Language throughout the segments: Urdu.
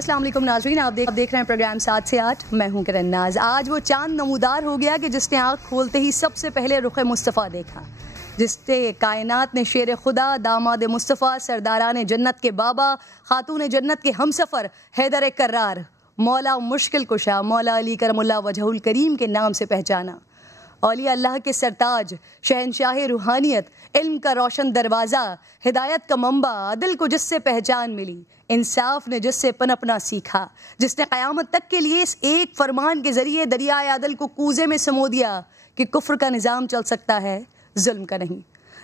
السلام علیکم ناظرین، آپ دیکھ رہے ہیں پروگرام 7 سے 8. میں ہوں کرن ناز. آج وہ چاند نمودار ہو گیا کہ جس نے آنکھ کھولتے ہی سب سے پہلے رخ مصطفیٰ دیکھا، جس سے کائنات نے شیر خدا، داماد مصطفیٰ، سرداران جنت کے بابا، خاتون جنت کے ہمسفر، حیدر کرار، مولا مشکل کشا، مولا علی کرم اللہ وجہ الکریم کے نام سے پہچانا. اولیاء اللہ کے سرتاج، شہنشاہ روحانیت، علم کا روشن دروازہ، ہدایت کا منبع، عدل کو جس سے پہچان ملی، انصاف نے جس سے پنپنا سیکھا، جس نے قیامت تک کے لیے اس ایک فرمان کے ذریعے دریائے عدل کو کوزے میں سمو دیا کہ کفر کا نظام چل سکتا ہے، ظلم کا نہیں.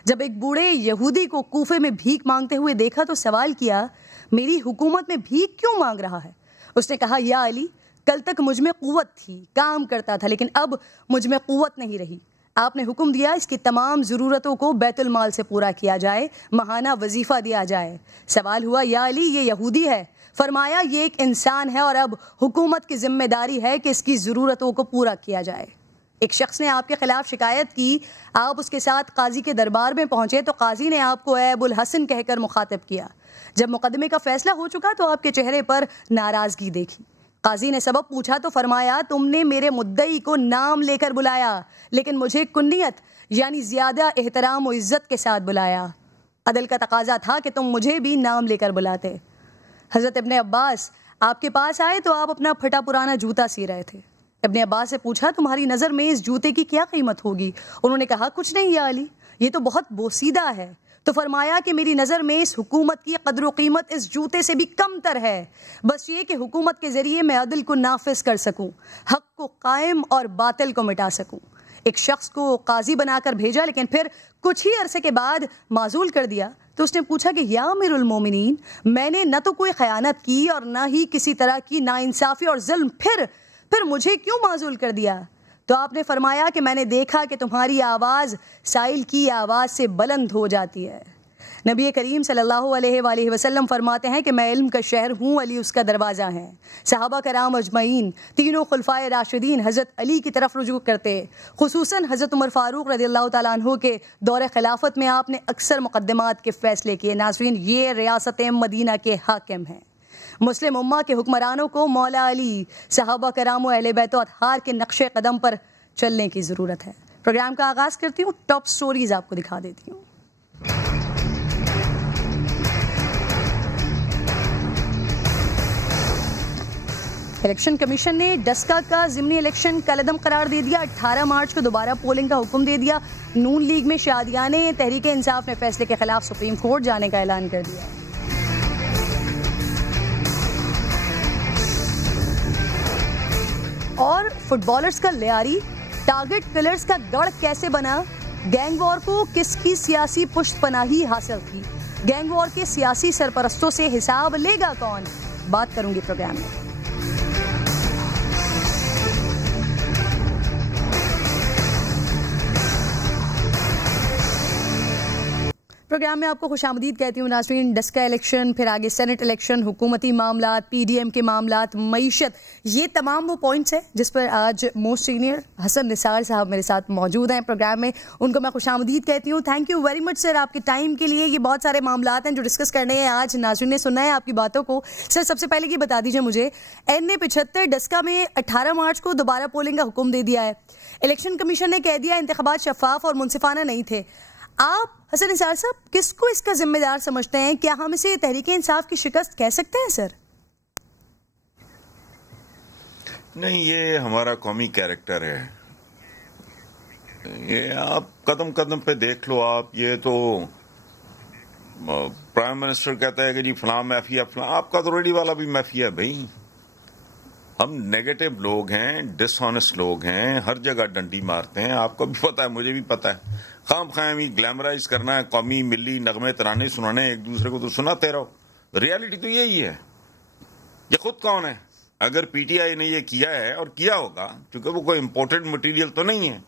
جب ایک بوڑھے یہودی کو کوفے میں بھیک مانگتے ہوئے دیکھا تو سوال کیا، میری حکومت میں بھیک کیوں مانگ رہا ہے؟ اس نے کہا، یا علی، کل تک مجھ میں قوت تھی، کام کرتا تھا، لیکن اب مجھ میں قوت نہیں رہی. آپ نے حکم دیا اس کی تمام ضرورتوں کو بیت المال سے پورا کیا جائے، ماہانہ وظیفہ دیا جائے. سوال ہوا، یا علی، یہ یہودی ہے. فرمایا، یہ ایک انسان ہے اور اب حکومت کی ذمہ داری ہے کہ اس کی ضرورتوں کو پورا کیا جائے. ایک شخص نے آپ کے خلاف شکایت کی، آپ اس کے ساتھ قاضی کے دربار میں پہنچے تو قاضی نے آپ کو اے ابو الحسن کہہ کر مخاطب کیا. جب مقدمے کا فیصلہ ہو چکا تو آپ کے چہرے پر ناراضگی دیکھی. قاضی نے سبب پوچھا تو فرمایا، تم نے میرے مدعی کو نام لے کر بلایا لیکن مجھے کنیت یعنی زیادہ احترام و عزت کے ساتھ بلایا. عدل کا تقاضا تھا کہ تم مجھے بھی نام لے کر بلاتے. حضرت ابن عباس آپ کے پاس آئے تو آپ اپنا پھٹا پرانا جوتا سی رہے تھے. ابن عباس سے پوچھا، تمہاری نظر میں اس جوتے کی کیا قیمت ہوگی؟ انہوں نے کہا، کچھ نہیں یا علی، یہ تو بہت بوسیدہ ہے. تو فرمایا کہ میری نظر میں اس حکومت کی قدر و قیمت اس جوتے سے بھی کم تر ہے. بس یہ کہ حکومت کے ذریعے میں عدل کو نافذ کر سکوں، حق کو قائم اور باطل کو مٹا سکوں. ایک شخص کو قاضی بنا کر بھیجا لیکن پھر کچھ ہی عرصے کے بعد معزول کر دیا. تو اس نے پوچھا کہ یا امیر المومنین، میں نے نہ تو کوئی خیانت کی اور نہ ہی کسی طرح کی ناانصافی اور ظلم، پھر مجھے کیوں معزول کر دیا؟ تو آپ نے فرمایا کہ میں نے دیکھا کہ تمہاری آواز سائل کی آواز سے بلند ہو جاتی ہے. نبی کریم صلی اللہ علیہ وآلہ وسلم فرماتے ہیں کہ میں علم کا شہر ہوں، علی اس کا دروازہ ہے. صحابہ کرام اجمعین، تینوں خلفائے راشدین حضرت علی کی طرف رجوع کرتے. خصوصاً حضرت عمر فاروق رضی اللہ تعالیٰ عنہ کے دور خلافت میں آپ نے اکثر مقدمات کے فیصلے کیے. ناظرین، یہ ریاست مدینہ کے حاکم ہیں. مسلم امہ کے حکمرانوں کو مولا علی، صحابہ کرام و اہل بیت و اطہار کے نقش قدم پر چلنے کی ضرورت ہے. پروگرام کا آغاز کرتی ہوں، ٹاپ سٹوریز آپ کو دکھا دیتی ہوں. الیکشن کمیشن نے ڈسکا کا ضمنی الیکشن کالعدم قرار دے دیا. 18 مارچ کو دوبارہ پولنگ کا حکم دے دیا. نون لیگ میں شادیانے تحریک انصاف نے فیصلے کے خلاف سپریم کورٹ جانے کا اعلان کر دیا. اور فٹ بالرز کا لیاری، ٹارگٹ کلرز کا گڑھ کیسے بنا؟ گینگ وار کو کس کی سیاسی پشت پناہی حاصل تھی؟ گینگ وار کے سیاسی سرپرستوں سے حساب لے گا کون؟ بات کروں گی پروگرام میں. پروگرام میں آپ کو خوش آمدید کہتی ہوں ناظرین. ڈسکا الیکشن، پھر آگے سینٹ الیکشن، حکومتی معاملات، پی ڈی ایم کے معاملات، معیشت، یہ تمام وہ پوائنٹس ہیں جس پر آج موسٹ سینئر حسن نثار صاحب میرے ساتھ موجود ہیں پروگرام میں. ان کو میں خوش آمدید کہتی ہوں. تھینک یو ویری مچ سر آپ کے ٹائم کے لیے. یہ بہت سارے معاملات ہیں جو ڈسکس کرنے ہیں آج. ناظرین نے سنا ہے آپ کی باتوں کو. سر سب سے پہلے یہ بتا دیجیے مجھے، این نے 75 ڈسکا میں 18 مارچ کو دوبارہ پولنگ کا حکم دے دیا ہے. الیکشن کمیشن نے کہہ دیا انتخابات شفاف اور منصفانہ نہیں تھے. آپ حسن نثار صاحب کس کو اس کا ذمہ دار سمجھتے ہیں؟ کیا ہم اسے تحریک انصاف کی شکست کہہ سکتے ہیں سر؟ نہیں، یہ ہمارا قومی کیریکٹر ہے. یہ آپ قدم قدم پہ دیکھ لو. آپ یہ تو پرائم منسٹر کہتا ہے کہ جی فلاں مافیا فلاں، آپ کا تو ریڈی والا بھی مافیا ہے بھائی. ہم نیگیٹو لوگ ہیں، ڈس آنیسٹ لوگ ہیں، ہر جگہ ڈنڈی مارتے ہیں. آپ کو بھی پتا ہے، مجھے بھی پتا ہے. خام خواہی گلیمرائز کرنا ہے، قومی ملی نغمے ترانے سنانے، ایک دوسرے کو تو سناتے رہو. ریالٹی تو یہی ہے. یہ خود کون ہے؟ اگر پی ٹی آئی نے یہ کیا ہے اور کیا ہوگا، کیونکہ وہ کوئی امپورٹنٹ مٹیریل تو نہیں ہے،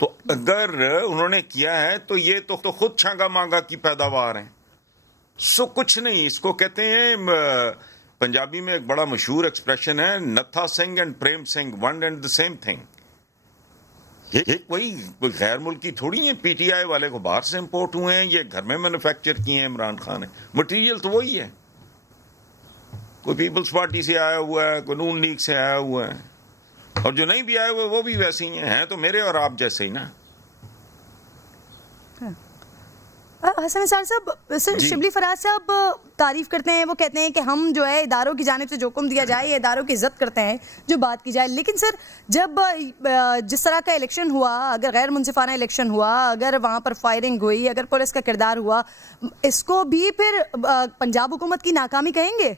تو اگر انہوں نے کیا ہے تو یہ تو خود چھانگا مانگا کی پیداوار ہیں. سو کچھ نہیں. اس کو کہتے ہیں، پنجابی میں ایک بڑا مشہور ایکسپریشن ہے، Natha Singh and Prem Singh one and the same thing. یہ کوئی غیر ملکی تھوڑی ہیں. پی ٹی آئی والے کو باہر سے امپورٹ ہوئے ہیں، یہ گھر میں مینوفیکچر کیے ہیں عمران خان نے. مٹیریل تو وہی ہے. کوئی پیپلز پارٹی سے آیا ہوا ہے, کوئی نون لیگ سے آیا ہوا ہے, اور جو نہیں بھی آئے ہوئے وہ بھی ویسے ہی ہیں تو میرے اور آپ جیسے ہی نا. حسن نثار صاحب, شبلی فراز صاحب تعریف کرتے ہیں, وہ کہتے ہیں کہ ہم جو ہے اداروں کی جانب سے جو حکم دیا جائے, یہ اداروں کی عزت کرتے ہیں جو بات کی جائے. لیکن سر جب جس طرح کا الیکشن ہوا, اگر غیر منصفانہ الیکشن ہوا, اگر وہاں پر فائرنگ ہوئی, اگر پولیس کا کردار ہوا, اس کو بھی پھر پنجاب حکومت کی ناکامی کہیں گے؟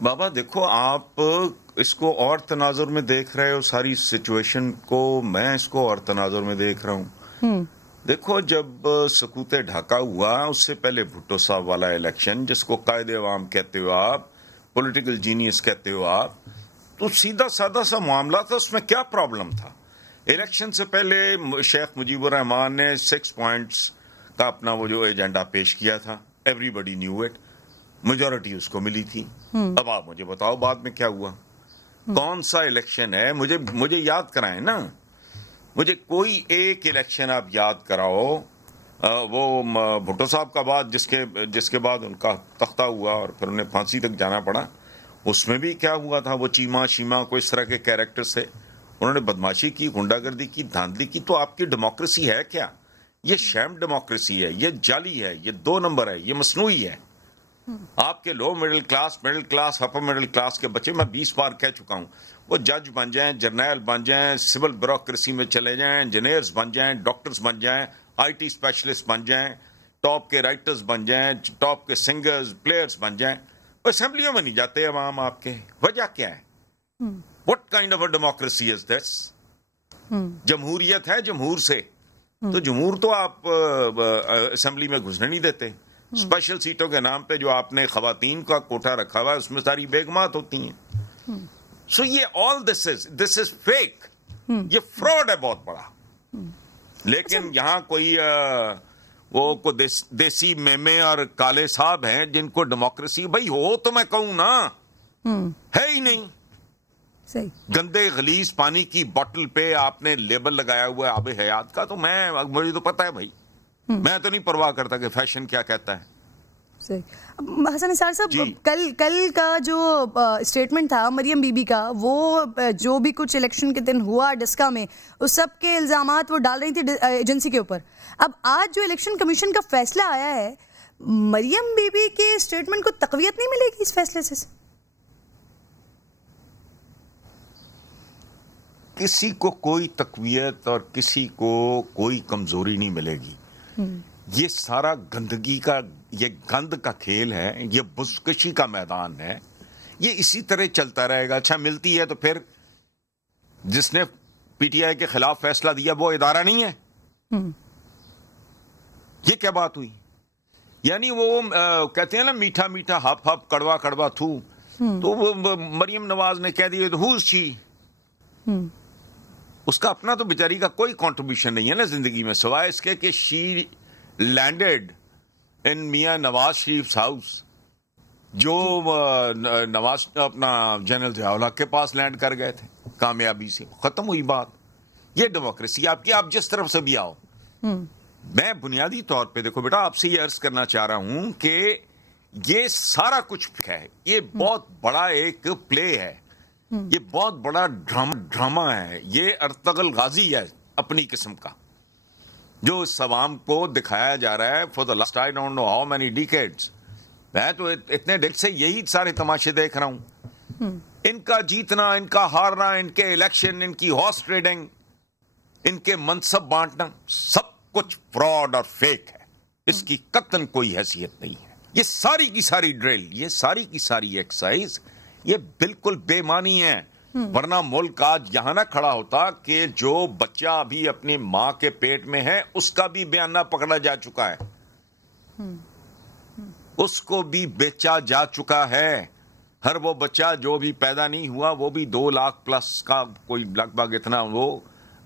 بابا دیکھو, آپ اس کو اور تناظر میں دیکھ رہے ہو ساری سچویشن کو, میں اس کو اور تناظر میں دیکھ رہا ہوں. دیکھو, جب سکوت ڈھاکہ ہوا, اس سے پہلے بھٹو صاحب والا الیکشن جس کو قائد عوام کہتے ہو آپ, پولیٹیکل جینیس کہتے ہو آپ, تو سیدھا سادہ سا معاملہ تھا. اس میں کیا پرابلم تھا؟ الیکشن سے پہلے شیخ مجیب الرحمان نے 6 پوائنٹس کا اپنا وہ جو ایجنڈا پیش کیا تھا, everybody knew it, majority اس کو ملی تھی. اب آپ مجھے بتاؤ بعد میں کیا ہوا؟ کون سا الیکشن ہے؟ مجھے یاد کرائیں نا, مجھے کوئی ایک الیکشن آپ یاد کراؤ. وہ بھٹو صاحب کا بعد جس کے بعد ان کا تختہ ہوا اور پھر انہیں پھانسی تک جانا پڑا, اس میں بھی کیا ہوا تھا؟ وہ چیما شیما کو اس طرح کے کیریکٹر سے انہوں نے بدماشی کی, غنڈہ گردی کی, دھاندلی کی. تو آپ کی ڈیموکریسی ہے کیا؟ یہ شیم ڈیموکریسی ہے, یہ جعلی ہے, یہ 2 نمبر ہے, یہ مصنوعی ہے. آپ کے low middle class upper middle class کے بچے, میں 20 بار کہہ چکا ہوں, وہ جج بن جائیں, جرنیل بن جائیں, سول بیوروکریسی میں چلے جائیں, انجینئرز بن جائیں, ڈاکٹرز بن جائیں, آئی ٹی اسپیشلسٹ بن جائیں, ٹاپ کے رائٹرز بن جائیں, ٹاپ کے سنگرز پلیئرز بن جائیں, وہ اسمبلیوں میں نہیں جاتے عوام آپ کے. وجہ کیا ہے؟ What kind of a democracy is this? جمہوریت ہے جمہور سے, تو جمہور تو آپ اسمبلی میں گھسنے نہیں دیتے. اسپیشل سیٹوں کے نام پہ جو آپ نے خواتین کا کوٹا رکھا ہوا ہے, اس میں ساری بیگمات ہوتی ہیں. سو یہ آل دس از فیک, یہ فراڈ ہے بہت بڑا. لیکن یہاں کوئی وہ دیسی میمے اور کالے صاحب ہیں جن کو ڈیموکریسی بھائی ہو تو میں کہوں نا, ہے ہی نہیں. گندے غلیظ پانی کی بوٹل پہ آپ نے لیبل لگایا ہوا ہے آب حیات کا, تو مجھے تو پتا ہے بھائی, میں تو نہیں پرواہ کرتا کہ فیشن کیا کہتا ہے. حسن نثار صاحب, کل کا جو اسٹیٹمنٹ تھا مریم بی بی کا, وہ جو بھی کچھ الیکشن کے دن ہوا ڈسکا میں, اس سب کے الزامات وہ ڈال رہی تھی ایجنسی کے اوپر. اب آج جو الیکشن کمیشن کا فیصلہ آیا ہے, مریم بی بی کے اسٹیٹمنٹ کو تقویت نہیں ملے گی اس فیصلے سے؟ کسی کو کوئی تقویت اور کسی کو کوئی کمزوری نہیں ملے گی. یہ سارا گندگی کا, یہ گند کا کھیل ہے, یہ بزکشی کا میدان ہے, یہ اسی طرح چلتا رہے گا. اچھا ملتی ہے تو پھر جس نے پی ٹی آئی کے خلاف فیصلہ دیا وہ ادارہ نہیں ہے؟ یہ کیا بات ہوئی؟ یعنی وہ کہتے ہیں نا میٹھا میٹھا ہپ ہپ کڑوا کڑوا تھو, تو وہ مریم نواز نے کہہ دیا تو ہوز شی. اس کا اپنا تو بیچاری کا کوئی کنٹریبیوشن نہیں ہے نا زندگی میں, سوائے اس کے کہ شی لینڈڈ ان میاں نواز شریف ہاؤس, جو نواز اپنا جنرل ضیاء الحق کے پاس لینڈ کر گئے تھے کامیابی سے. ختم ہوئی بات. یہ ڈیموکریسی آپ کی, آپ جس طرف سے بھی آؤ. میں بنیادی طور پہ دیکھو بیٹا, آپ سے یہ عرض کرنا چاہ رہا ہوں کہ یہ سارا کچھ ہے, یہ بہت بڑا ایک پلے ہے, یہ بہت بڑا ڈرامہ ہے, یہ ارطغرل غازی ہے اپنی قسم کا, جو اس عوام کو دکھایا جا رہا ہے for the last I don't know how many decades. میں تو اتنے دل سے یہی سارے تماشے دیکھ رہا ہوں. ان کا جیتنا, ان کا ہارنا, ان کے الیکشن, ان کی ہارس ٹریڈنگ, ان کے منصب بانٹنا, سب کچھ فراڈ اور فیک ہے. اس کی قطعاً کوئی حیثیت نہیں ہے. یہ ساری کی ساری ڈرل, یہ ساری کی ساری ایکسرسائز, یہ بالکل بے معنی ہے. ورنہ ملک آج یہاں نہ کھڑا ہوتا کہ جو بچہ ابھی اپنی ماں کے پیٹ میں ہے اس کا بھی بیانہ پکڑا جا چکا ہے, اس کو بھی بیچا جا چکا ہے. ہر وہ بچہ جو بھی پیدا نہیں ہوا وہ بھی 2 لاکھ پلس کا کوئی لگ بھگ اتنا وہ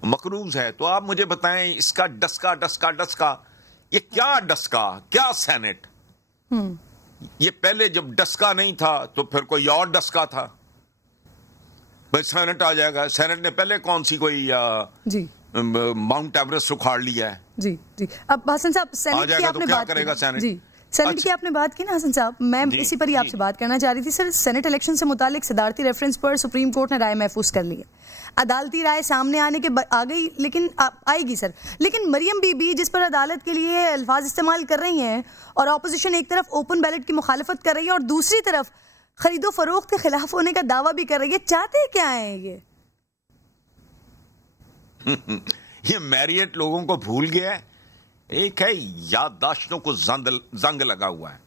مقروض ہے. تو آپ مجھے بتائیں اس کا ڈسکا یہ کیا ڈسکا, کیا سینٹ؟ یہ پہلے جب ڈسکا نہیں تھا تو پھر کوئی اور ڈسکا تھا. بھائی سینٹ آ جائے گا. سینٹ نے پہلے کون سی کوئی ماؤنٹ ایوریسٹ اکھاڑ لیا ہے؟ جی اب حسن صاحب سینٹ کی آپ نے بات کرے گا سینٹ. سینٹ کی آپ نے بات کی نا حسن صاحب, میں اسی پر ہی آپ سے بات کرنا چاہ رہی تھی سر. سینٹ الیکشن سے متعلق صدارتی ریفرنس پر سپریم کورٹ نے رائے محفوظ کر لی ہے. عدالتی رائے سامنے آنے کے آ گئی, لیکن آئے گی سر. لیکن مریم بی بی جس پر عدالت کے لیے الفاظ استعمال کر رہی ہیں, اور اپوزیشن ایک طرف اوپن بیلٹ کی مخالفت کر رہی ہے اور دوسری طرف خرید و فروخت کے خلاف ہونے کا دعویٰ بھی کر رہی ہے, چاہتے کیا ہیں یہ میریٹ لوگوں کو بھول گیا ہے. ایک ہے یادداشتوں کو زنگ لگا ہوا ہے,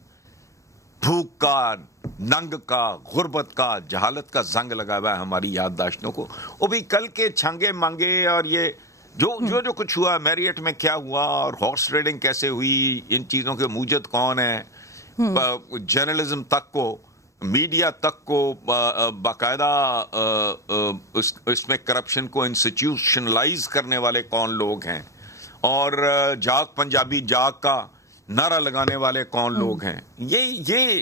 بھوک کا, ننگ کا, غربت کا, جہالت کا زنگ لگا ہوا ہے ہماری یادداشتوں کو. وہ بھی کل کے چھنگے منگے اور یہ جو کچھ ہوا, میریٹ میں کیا ہوا اور ہارس ریڈنگ کیسے ہوئی, ان چیزوں کے موجد کون ہے, جرنلزم تک کو, میڈیا تک کو باقاعدہ اس میں کرپشن کو انسٹیٹیوشنلائز کرنے والے کون لوگ ہیں, اور جاگ پنجابی جاگ کا نعرہ لگانے والے کون لوگ ہیں. یہ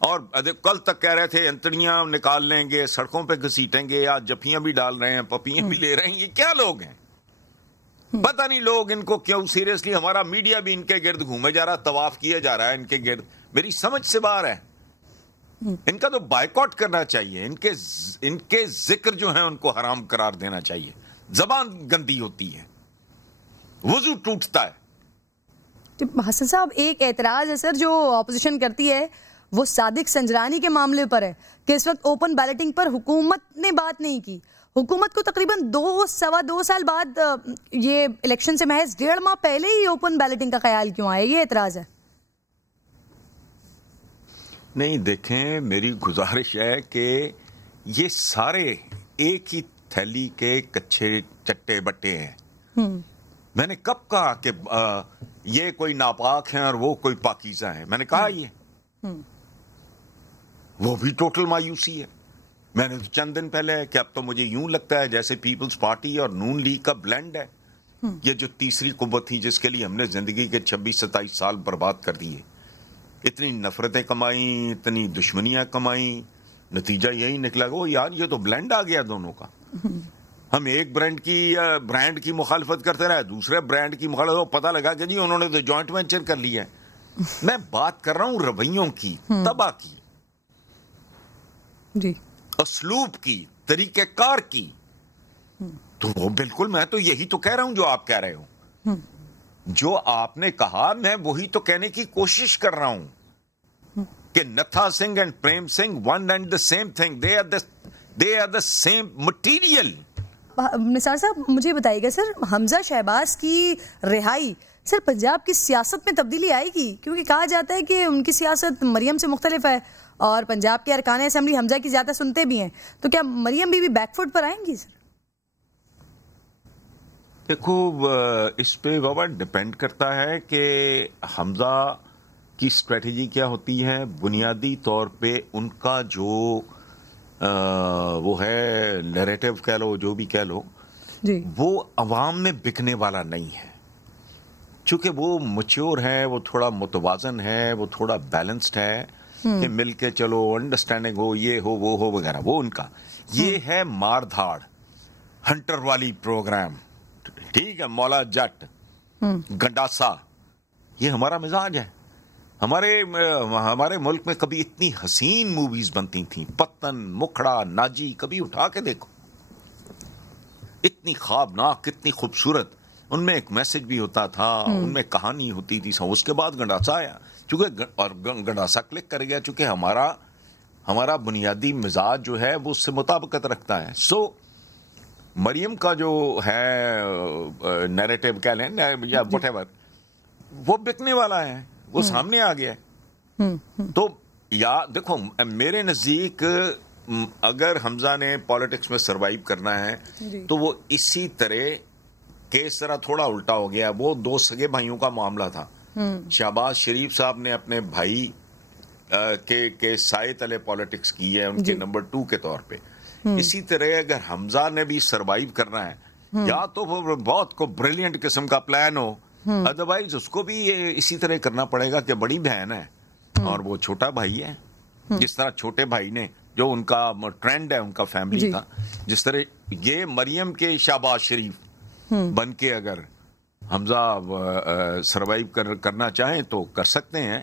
اور کل تک کہہ رہے تھے انتڑیاں نکال لیں گے, سڑکوں پہ گھسیٹیں گے, آج جفیاں بھی ڈال رہے ہیں, پپیاں بھی لے رہے ہیں. یہ کیا لوگ ہیں پتہ نہیں. لوگ ان کو کیوں سیریسلی, ہمارا میڈیا بھی ان کے گرد گھومے جا رہا, طواف کیا جا رہا ہے ان کے گرد. میری سمجھ سے باہر ہے. ان کا تو بائیکاٹ کرنا چاہیے, ان کے ذکر جو ہیں ان کو حرام قرار دینا چاہیے. زبان گندی ہوتی ہے, وضو ٹوٹتا ہے. حسن صاحب ایک اعتراض ہے سر جو اپوزیشن کرتی ہے, وہ صادق سنجرانی کے معاملے پر ہے کہ اس وقت اوپن بیلٹنگ پر حکومت نے بات نہیں کی. حکومت کو تقریباً 2.25 سال بعد, یہ الیکشن سے محض 1.5 ماہ پہلے ہی اوپن بیلٹنگ کا خیال کیوں آیا, یہ اعتراض ہے. نہیں دیکھیں, میری گزارش ہے کہ یہ سارے ایک ہی تھیلی کے کچھے چٹے بٹے ہیں. میں نے کب کہا کہ یہ کوئی ناپاک ہیں اور وہ کوئی پاکیزہ ہیں؟ میں نے کہا یہ وہ بھی ٹوٹل مایوسی ہے. میں نے چند دن پہلے کہ اب تو مجھے یوں لگتا ہے جیسے پیپلز پارٹی اور نون لیگ کا بلینڈ ہے. یہ جو تیسری قوت تھی جس کے لیے ہم نے زندگی کے 26-27 سال برباد کر دیے, اتنی نفرتیں کمائیں, اتنی دشمنیاں کمائیں, نتیجہ یہی نکلا کہ یار یہ تو بلینڈ آ گیا دونوں کا. ہم ایک برانڈ کی مخالفت کرتے رہے, دوسرے برانڈ کی مخالفت, پتہ لگا کہ جی انہوں نے تو جوائنٹ وینچر کر لیا ہے. میں بات کر رہا ہوں رویوں کی, طبع کی, جی اسلوب کی, طریقہ کار کی. تو وہ بالکل میں تو یہی تو کہہ رہا ہوں جو آپ کہہ رہے ہو. جو آپ نے کہا میں وہی تو کہنے کی کوشش کر رہا ہوں کہ Natha Singh and Prem Singh one and the same thing, they are the same material. Nisar صاحب مجھے بتائیے گا سر, حمزہ شہباز کی رہائی سر پنجاب کی سیاست میں تبدیلی آئے گی؟ کیونکہ کہا جاتا ہے کہ ان کی سیاست مریم سے مختلف ہے اور پنجاب کے ارکان اسمبلی حمزہ کی زیادہ سنتے بھی ہیں, تو کیا مریم بھی بیک فٹ پر آئیں گی سر؟ دیکھو اس پہ بابا ڈپینڈ کرتا ہے کہ حمزہ کی اسٹریٹجی کیا ہوتی ہے. بنیادی طور پہ ان کا جو وہ ہے نیریٹو کہہ لو, جو بھی کہہ لو, جی وہ عوام میں بکنے والا نہیں ہے. چونکہ وہ میچور ہے, وہ تھوڑا متوازن ہے, وہ تھوڑا بیلنسڈ ہے کہ مل کے چلو, انڈرسٹینڈنگ ہو, یہ ہو وہ ہو وغیرہ. وہ ان کا یہ ہے مار دھاڑ ہنٹر والی پروگرام, ٹھیک ہے, مولا جٹ, گنڈاسا, یہ ہمارا مزاج ہے. ہمارے ملک میں کبھی اتنی حسین موویز بنتی تھیں, پتن, مکھڑا, ناجی, کبھی اٹھا کے دیکھو, اتنی خوابناک, اتنی خوبصورت. ان میں ایک میسج بھی ہوتا تھا, ان میں کہانی ہوتی تھی. اس کے بعد گنڈاسا آیا, چونکہ اور گنڈاسا کلک کر گیا, چونکہ ہمارا بنیادی مزاج جو ہے وہ اس سے مطابقت رکھتا ہے. سو مریم کا جو ہے نیریٹو کہہ لیں یا وٹ ایور, وہ بکنے والا ہے, وہ سامنے آ گیا ہے. تو یا دیکھو میرے نزدیک اگر حمزہ نے پالیٹکس میں سروائیو کرنا ہے تو وہ اسی طرح کہ اس طرح تھوڑا الٹا ہو گیا. وہ 2 سگے بھائیوں کا معاملہ تھا. شہباز شریف صاحب نے اپنے بھائی کے سائے تلے پالیٹکس کی ہے, ان کے نمبر 2 کے طور پہ. اسی طرح اگر حمزہ نے بھی سروائیو کرنا ہے, یا تو وہ بہت کو بریلینٹ قسم کا پلان ہو, ادروائز اس کو بھی اسی طرح کرنا پڑے گا کہ بڑی بہن ہے اور وہ چھوٹا بھائی ہے. جس طرح چھوٹے بھائی نے, جو ان کا ٹرینڈ ہے ان کا فیملی کا, جس طرح یہ مریم کے شہباز شریف بن کے اگر حمزہ سروائیو کرنا چاہیں تو کر سکتے ہیں.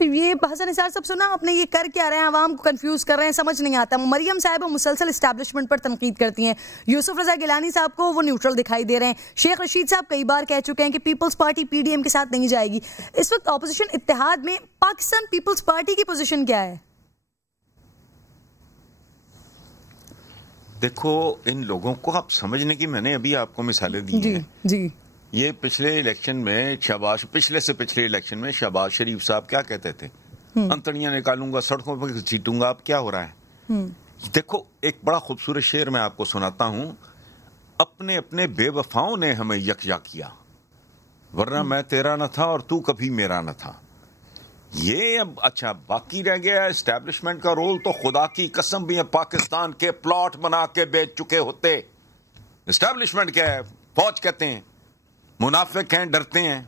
یہ حسن نثار صاحب سنا آپ نے، یہ کر کیا رہے ہیں؟ عوام کو کنفیوز کر رہے ہیں، سمجھ نہیں آتا. مریم صاحبہ مسلسل اسٹیبلشمنٹ پر تنقید کرتی ہیں. یوسف رضا گیلانی صاحب کو وہ نیوٹرل دکھائی دے رہے ہیں. شیخ رشید صاحب کئی بار کہہ چکے ہیں کہ Peoples Party P D M کے ساتھ نہیں جائے گی. اس وقت اپوزیشن اتحاد میں پاکستان پیپلز پارٹی کی پوزیشن کیا ہے؟ دیکھو ان لوگوں کو آپ سمجھنے کی میں نے ابھی آپ کو مثالیں دی ہیں. جی یہ پچھلے الیکشن میں پچھلے سے پچھلے الیکشن میں شہباز شریف صاحب کیا کہتے تھے؟ انتڑیاں نکالوں گا، سڑکوں پر چیٹوں گا. اب کیا ہو رہا ہے؟ دیکھو ایک بڑا خوبصورت شعر میں آپ کو سناتا ہوں. اپنے اپنے بے وفاؤں نے ہمیں یکجا کیا، ورنہ میں تیرا نہ تھا اور تو کبھی میرا نہ تھا. یہ اب اچھا باقی رہ گیا اسٹیبلشمنٹ کا رول. تو خدا کی قسم بھی پاکستان کے پلاٹ بنا کے بیچ چکے ہوتے. اسٹیبلشمنٹ کیا ہے؟ فوج کہتے ہیں. منافق ہیں، ڈرتے ہیں،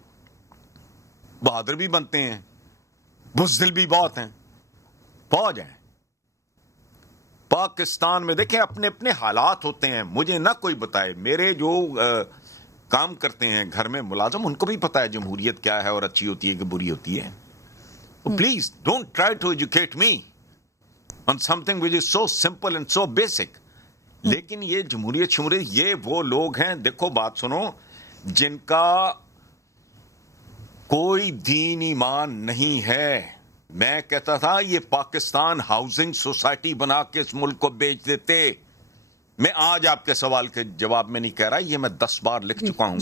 بہادر بھی بنتے ہیں، بزدل بھی بہت ہیں. فوج ہے پاکستان میں. دیکھیں اپنے اپنے حالات ہوتے ہیں. مجھے نہ کوئی بتائے، میرے جو کام کرتے ہیں گھر میں ملازم، ان کو بھی پتا ہے جمہوریت کیا ہے اور اچھی ہوتی ہے کہ بری ہوتی ہے. Please don't try to educate me on something which is so simple and so basic. لیکن یہ جمہوریت یہ وہ لوگ ہیں، دیکھو بات سنو، جن کا کوئی دین ایمان نہیں ہے. میں کہتا تھا یہ پاکستان ہاؤسنگ سوسائٹی بنا کے اس ملک کو بیچ دیتے. میں آج آپ کے سوال کے جواب میں نہیں کہہ رہا، یہ میں 10 بار لکھ چکا ہوں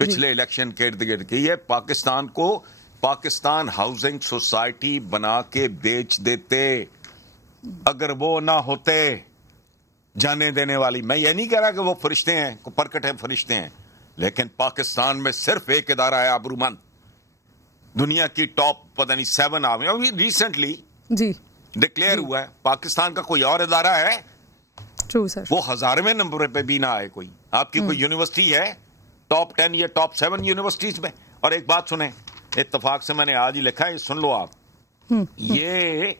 پچھلے الیکشن کے ارد گرد کی. یہ پاکستان کو پاکستان ہاؤسنگ سوسائٹی بنا کے بیچ دیتے اگر وہ نہ ہوتے جانے دینے والی. میں یہ نہیں کہہ رہا کہ وہ فرشتے ہیں، پرکٹ ہیں فرشتے ہیں، لیکن پاکستان میں صرف ایک ادارہ ہے آبرومند. دنیا کی ٹاپ پتہ نہیں 7 آ گئے ریسنٹلی ڈکلیئر ہوا ہے. پاکستان کا کوئی اور ادارہ ہے وہ 1000ویں نمبر پہ بھی نہ آئے. کوئی آپ کی کوئی یونیورسٹی ہے ٹاپ 10 یا ٹاپ 7 یونیورسٹیز میں؟ اور ایک بات سنیں، اتفاق سے میں نے آج ہی لکھا ہے، سن لو آپ. یہ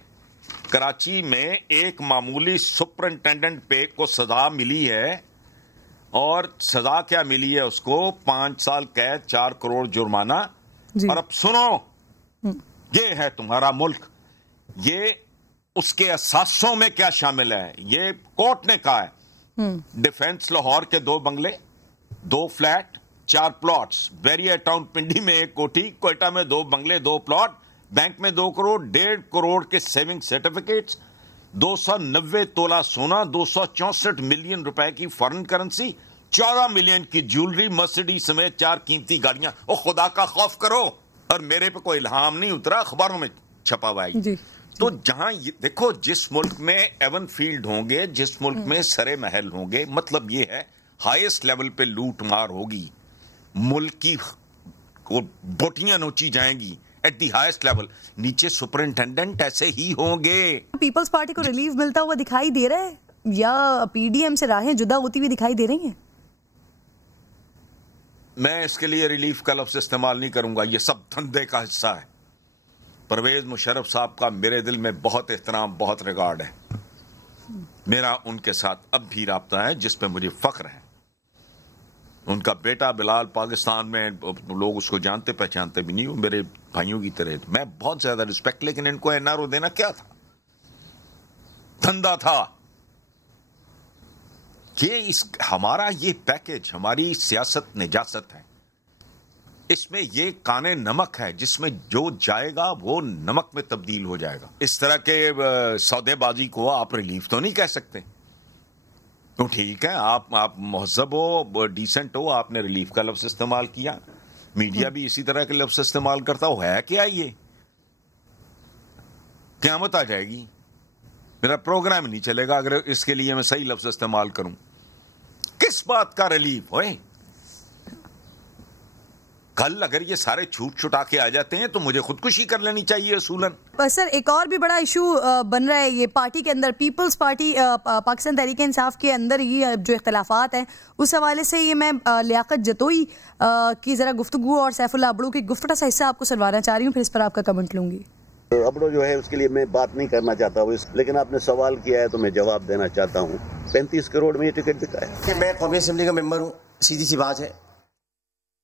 کراچی میں ایک معمولی سپرنٹینڈنٹ پہ کو سزا ملی ہے، اور سزا کیا ملی ہے اس کو؟ 5 سال قید، 4 کروڑ جرمانہ. اور اب سنو، یہ ہے تمہارا ملک. یہ اس کے اثاثوں میں کیا شامل ہے؟ یہ کورٹ نے کہا ہے ڈیفنس لاہور کے 2 بنگلے، 2 فلیٹ، 4 پلاٹس، بیریا ٹاؤن پنڈی میں 1 کوٹھی، کوئٹہ میں 2 بنگلے، 2 پلاٹ، بینک میں 2 کروڑ، 1.5 کروڑ کے سیونگ سرٹیفکیٹس، 290 تولہ سونا، 264 ملین روپے کی فارن کرنسی، 14 ملین کی جیولری، مرسیڈیز سمیت 4 قیمتی گاڑیاں. او خدا کا خوف کرو. اور میرے پہ کوئی الہام نہیں اترا، اخباروں میں چھپا ہوا ہے. تو جہاں دیکھو جس ملک میں ایون فیلڈ ہوں گے، جس ملک میں سرے محل ہوں گے، مطلب یہ ہے ہائیسٹ لیول پہ لوٹ مار ہوگی، ملک کی بوٹیاں نوچی جائیں گی ایٹ دی ہائیسٹ لیول. نیچے سپرنٹینڈنٹ ایسے ہی ہوں گے. پیپلز پارٹی کو ریلیف ملتا ہوا دکھائی دے رہا ہے یا پی ڈی ایم سے راہیں جدا ہوتی ہوئی دکھائی دے رہی ہیں؟ میں اس کے لیے ریلیف کا لفظ استعمال نہیں کروں گا، یہ سب دھندے کا حصہ ہے. پرویز مشرف صاحب کا میرے دل میں بہت احترام، بہت ریگارڈ ہے. میرا ان کے ساتھ اب بھی رابطہ ہے جس پہ مجھے فخر ہے. ان کا بیٹا بلال پاکستان میں لوگ اس کو جانتے پہچانتے بھی نہیں، وہ میرے بھائیوں کی طرح. میں بہت زیادہ رسپیکٹ، لیکن ان کو این آر او دینا کیا تھا؟ دھندا تھا. ہمارا یہ پیکج، ہماری سیاست نجاست ہے. اس میں یہ کانے نمک ہے جس میں جو جائے گا وہ نمک میں تبدیل ہو جائے گا. اس طرح کے سودے بازی کو آپ ریلیف تو نہیں کہہ سکتے. تو ٹھیک ہے، آپ مہذب ہو، ڈیسنٹ ہو، آپ نے ریلیف کا لفظ استعمال کیا. میڈیا بھی اسی طرح کے لفظ استعمال کرتا ہو. ہے کیا یہ؟ قیامت آ جائے گی. میرا پروگرام نہیں چلے گا اگر اس کے لیے میں صحیح لفظ استعمال کروں. کس بات کا ریلیف ہوئے؟ کل اگر یہ سارے چھوٹ چھٹا کے آ جاتے ہیں تو مجھے خودکشی کر لینی چاہیے اصولاً. سر ایک اور بھی بڑا ایشو بن رہا ہے یہ پارٹی کے اندر، پیپلز پارٹی پاکستان تحریک انصاف کے اندر یہ جو اختلافات ہیں اس حوالے سے یہ میں لیاقت جتوئی کی ذرا گفتگو اور سیف اللہ ابڑو کی گفتگو کا حصہ آپ کو سنوانا چاہ رہی ہوں، پھر اس پر آپ کا کمنٹ لوں گی. ابڑو جو ہے اس کے لیے میں بات نہیں کرنا چاہتا ہوں، لیکن آپ نے سوال کیا ہے تو میں جواب دینا چاہتا ہوں. 35 کروڑ میں یہ ٹکٹ بکا ہے. میں قومی اسمبلی کا ممبر ہوں، سیدھی سی بات ہے،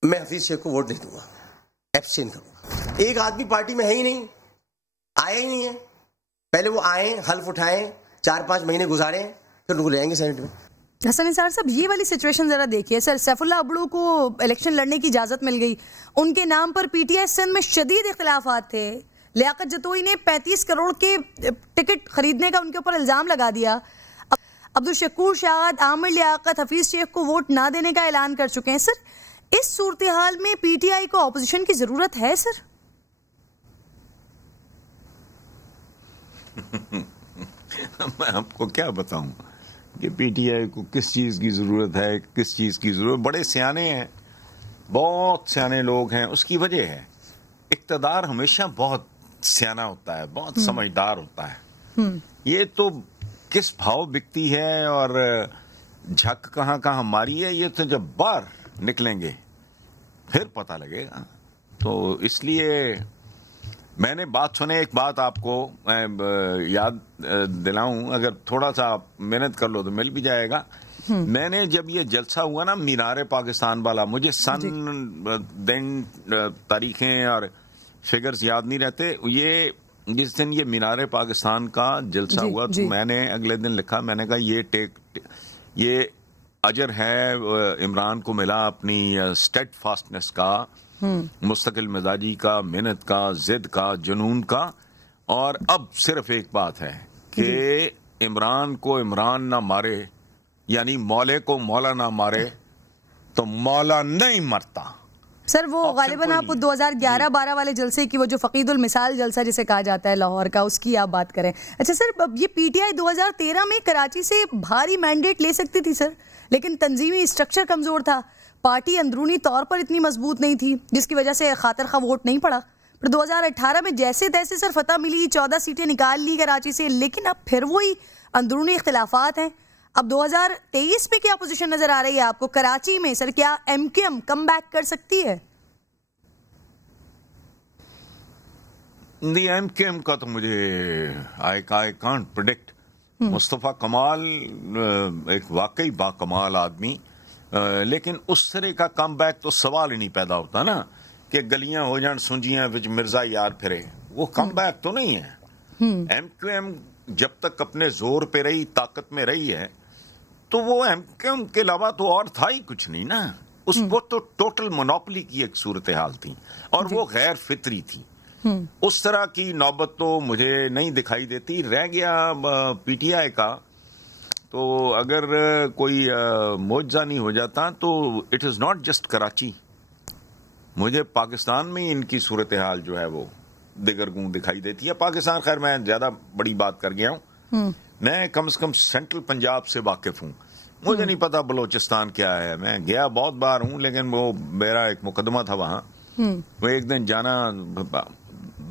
میں حفیظ شیخ کو ووٹ دے دوں گا، ایبسٹین کروں گا. ایک آدمی پارٹی میں ہے ہی نہیں آئے ہی نہیں ہیں. پہلے وہ آئیں, حلف اٹھائیں, 4-5 مہینے گزاریں, پھر ان کو لے آئیں گے سینٹ میں. حسن نثار صاحب, یہ والی سچویشن ذرا دیکھیے سر. سیف اللہ ابڑو کو الیکشن لڑنے کی اجازت مل گئی, ان کے نام پر پی ٹی آئی سندھ میں شدید اختلافات تھے. لیاقت جتوئی نے 35 کروڑ کے ٹکٹ خریدنے کا ان کے اوپر الزام لگا دیا. عبدالشکور شاد, عامر لیاقت, حفیظ شیخ کو ووٹ نہ دینے کا اعلان کر چکے ہیں. سر, اس صورتحال میں پی ٹی آئی کو اپوزیشن کی ضرورت ہے سر؟ میں آپ کو کیا بتاؤں کہ پی ٹی آئی کو کس چیز کی ضرورت ہے, کس چیز کی ضرورت. بڑے سیانے ہیں, بہت سیانے لوگ ہیں. اس کی وجہ ہے اقتدار ہمیشہ بہت سیانا ہوتا ہے, بہت سمجھدار ہوتا ہے. یہ تو کس بھاؤ بکتی ہے اور جھک کہاں کہاں ماری ہے, یہ تو جب باہر نکلیں گے پھر پتہ لگے گا. تو اس لیے میں نے بات سنے, ایک بات آپ کو یاد دلاؤں, اگر تھوڑا سا آپ محنت کر لو تو مل بھی جائے گا. میں نے جب یہ جلسہ ہوا نا مینار پاکستان والا, مجھے دن تاریخیں اور فگرز یاد نہیں رہتے. یہ جس دن یہ مینار پاکستان کا جلسہ ہوا تو میں نے اگلے دن لکھا, میں نے کہا یہ اجر ہے عمران کو ملا اپنی اسٹیڈ فاسٹنس کا, مستقل مزاجی کا, محنت کا, ضد کا, جنون کا. اور اب صرف ایک بات ہے کہ عمران کو عمران نہ مارے, یعنی مولے کو مولا نہ مارے تو مولا نہیں مرتا. سر وہ غالباً آپ 2011-12 والے جلسے کی, وہ جو فقید المثال جلسہ جسے کہا جاتا ہے لاہور کا, اس کی آپ بات کریں. اچھا سر, یہ پی ٹی آئی 2013 میں کراچی سے بھاری مینڈیٹ لے سکتی تھی سر, لیکن تنظیمی اسٹرکچر کمزور تھا. پارٹی اندرونی طور پر اتنی مضبوط نہیں تھی, جس کی وجہ سے خاطر خواہ ووٹ نہیں پڑا. پھر 2018 میں جیسے تیسے سر فتح ملی, 14 سیٹیں نکال لی کراچی سے, لیکن اب پھر وہی اندرونی اختلافات ہیں. اب 2023 میں کیا پوزیشن نظر آ رہی ہے آپ کو کراچی میں سر؟ کیا M Q M come back کر سکتی ہے؟ ایم کیو ایم کا تو مجھے آئی کانٹ پریڈکٹ. مصطفیٰ کمال ایک واقعی با کمال آدمی, لیکن اس طرح کا کم بیک تو سوال ہی نہیں پیدا ہوتا نا کہ گلیاں ہو جان سنجیاں وچ مرزا یار پھرے. وہ کم بیک تو نہیں ہے. ایم کیو ایم جب تک اپنے زور پہ رہی, طاقت میں رہی ہے, تو وہ ایم کیو ایم کے علاوہ تو اور تھا ہی کچھ نہیں نا. وہ تو ٹوٹل مونوپلی کی ایک صورتحال تھی اور وہ غیر فطری تھی. اس طرح کی نوبت تو مجھے نہیں دکھائی دیتی. رہ گیا پی ٹی آئی کا, تو اگر کوئی معجزہ نہیں ہو جاتا تو it is not just Karachi. مجھے پاکستان میں ان کی صورتحال جو ہے وہ دیگرگوں دکھائی دیتی ہے. پاکستان خیر میں زیادہ بڑی بات کر گیا ہوں, میں کم سے کم سینٹرل پنجاب سے واقف ہوں. مجھے نہیں پتا بلوچستان کیا ہے. میں گیا بہت بار ہوں, لیکن وہ میرا ایک مقدمہ تھا وہاں. وہ ایک دن جانا,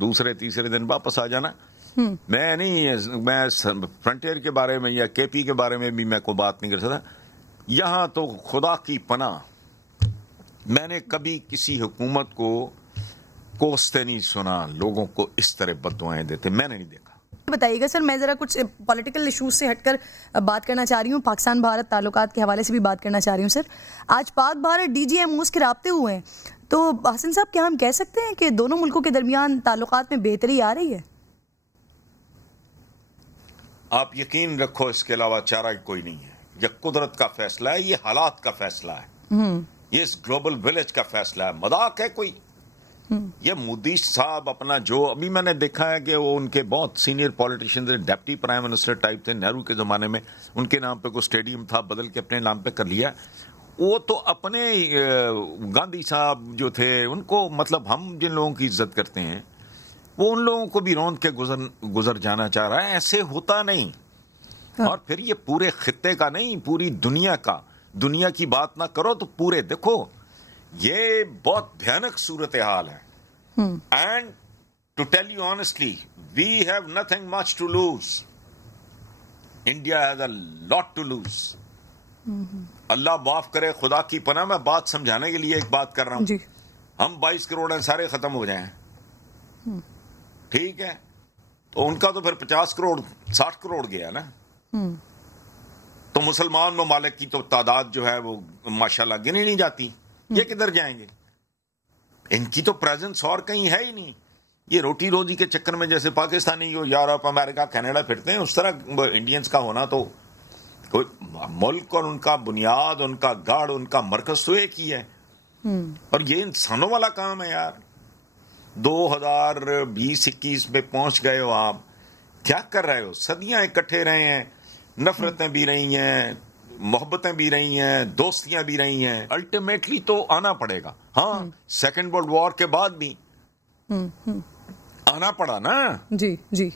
دوسرے تیسرے دن واپس آ جانا. میں فرنٹیئر کے بارے میں یا کے پی کے بارے میں بھی میں کوئی بات نہیں کر سکتا. یہاں تو خدا کی پناہ میں نے کبھی کسی حکومت کو کوستے نہیں سنا, لوگوں کو اس طرح بددعائیں دیتے میں نے نہیں دیکھا. بتائیے گا سر, میں ذرا کچھ پولیٹیکل ایشوز سے ہٹ کر بات کرنا چاہ رہی ہوں, پاکستان بھارت تعلقات کے حوالے سے بھی بات کرنا چاہ رہی ہوں. سر, آج Pak Bharat D G M Os کے رابطے ہوئے ہیں, تو حسن صاحب کیا ہم کہہ سکتے ہیں کہ دونوں ملکوں کے درمیان تعلقات میں بہتری آ رہی ہے؟ آپ یقین رکھو اس کے علاوہ چارہ کوئی نہیں ہے. یہ قدرت کا فیصلہ ہے, یہ حالات کا فیصلہ ہے, یہ اس گلوبل ولیج کا فیصلہ ہے. مذاق ہے کوئی؟ یہ مودی صاحب اپنا جو ابھی میں نے دیکھا ہے کہ وہ ان کے بہت سینئر پولیٹیشین تھے, ڈیپٹی پرائم منسٹر ٹائپ تھے نہرو کے زمانے میں, ان کے نام پہ کوئی اسٹیڈیم تھا, بدل کے اپنے نام پہ کر لیا. وہ تو اپنے گاندھی صاحب جو تھے ان کو, مطلب ہم جن لوگوں کی عزت کرتے ہیں وہ ان لوگوں کو بھی روند کے گزر جانا چاہ رہا ہے. ایسے ہوتا نہیں. اور پھر یہ پورے خطے کا نہیں, پوری دنیا کا. دنیا کی بات نہ کرو تو پورے دیکھو, یہ بہت بھیانک صورتحال ہے. And to tell you honestly, we have nothing much to lose. India has a lot to lose. اللہ معاف کرے, خدا کی پناہ, میں بات سمجھانے کے لیے ایک بات کر رہا ہوں. ہم 22 کروڑ ہیں, سارے ختم ہو جائیں, ٹھیک ہے, تو ان کا تو پھر 50 کروڑ 60 کروڑ گیا نا. تو مسلمان ممالک کی تو تعداد جو ہے وہ ماشاءاللہ گنی نہیں جاتی. یہ کدھر جائیں گے؟ ان کی تو پریزنس اور کہیں ہے ہی نہیں. یہ روٹی روزی کے چکر میں جیسے پاکستانی یورپ امریکہ کینیڈا پھرتے ہیں اس طرح انڈینز کا ہونا تو کوئی ملک اور ان کا بنیاد ان کا گڑھ ان کا مرکز تو ایک ہی ہے. اور یہ انسانوں والا کام ہے یار. 2020-21 میں پہنچ گئے ہو آپ, کیا کر رہے ہو؟ صدیاں اکٹھے رہے ہیں, نفرتیں بھی رہی ہیں, محبتیں بھی رہی ہیں, دوستیاں بھی رہی ہیں. الٹیمیٹلی تو آنا پڑے گا. ہاں سیکنڈ ورلڈ وار کے بعد بھی آنا پڑا نا. جی جی.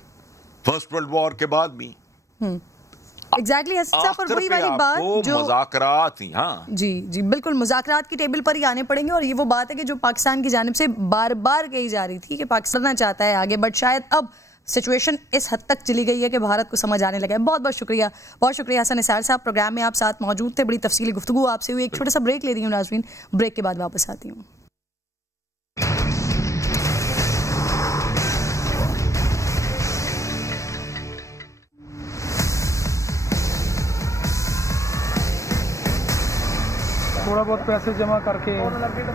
فرسٹ ورلڈ وار کے بعد بھی ایگزیکٹلی پر وہی والی بات جو مذاکرات ہی. ہاں جی جی بالکل, مذاکرات کی ٹیبل پر ہی آنے پڑیں گے. اور یہ وہ بات ہے کہ جو پاکستان کی جانب سے بار بار کہی جا رہی تھی کہ پاکستان چاہتا ہے آگے, بٹ شاید اب سچویشن اس حد تک چلی گئی ہے کہ بھارت کو سمجھ آنے لگا ہے. بہت بہت شکریہ, بہت شکریہ حسن نثار صاحب, پروگرام میں آپ ساتھ موجود تھے. بڑی تفصیلی گفتگو آپ سے ہوئی. ایک چھوٹا سا بریک لے رہی ہوں ناظرین, بریک کے بعد واپس آتی ہوں. تھوڑا بہت پیسے جمع کر کے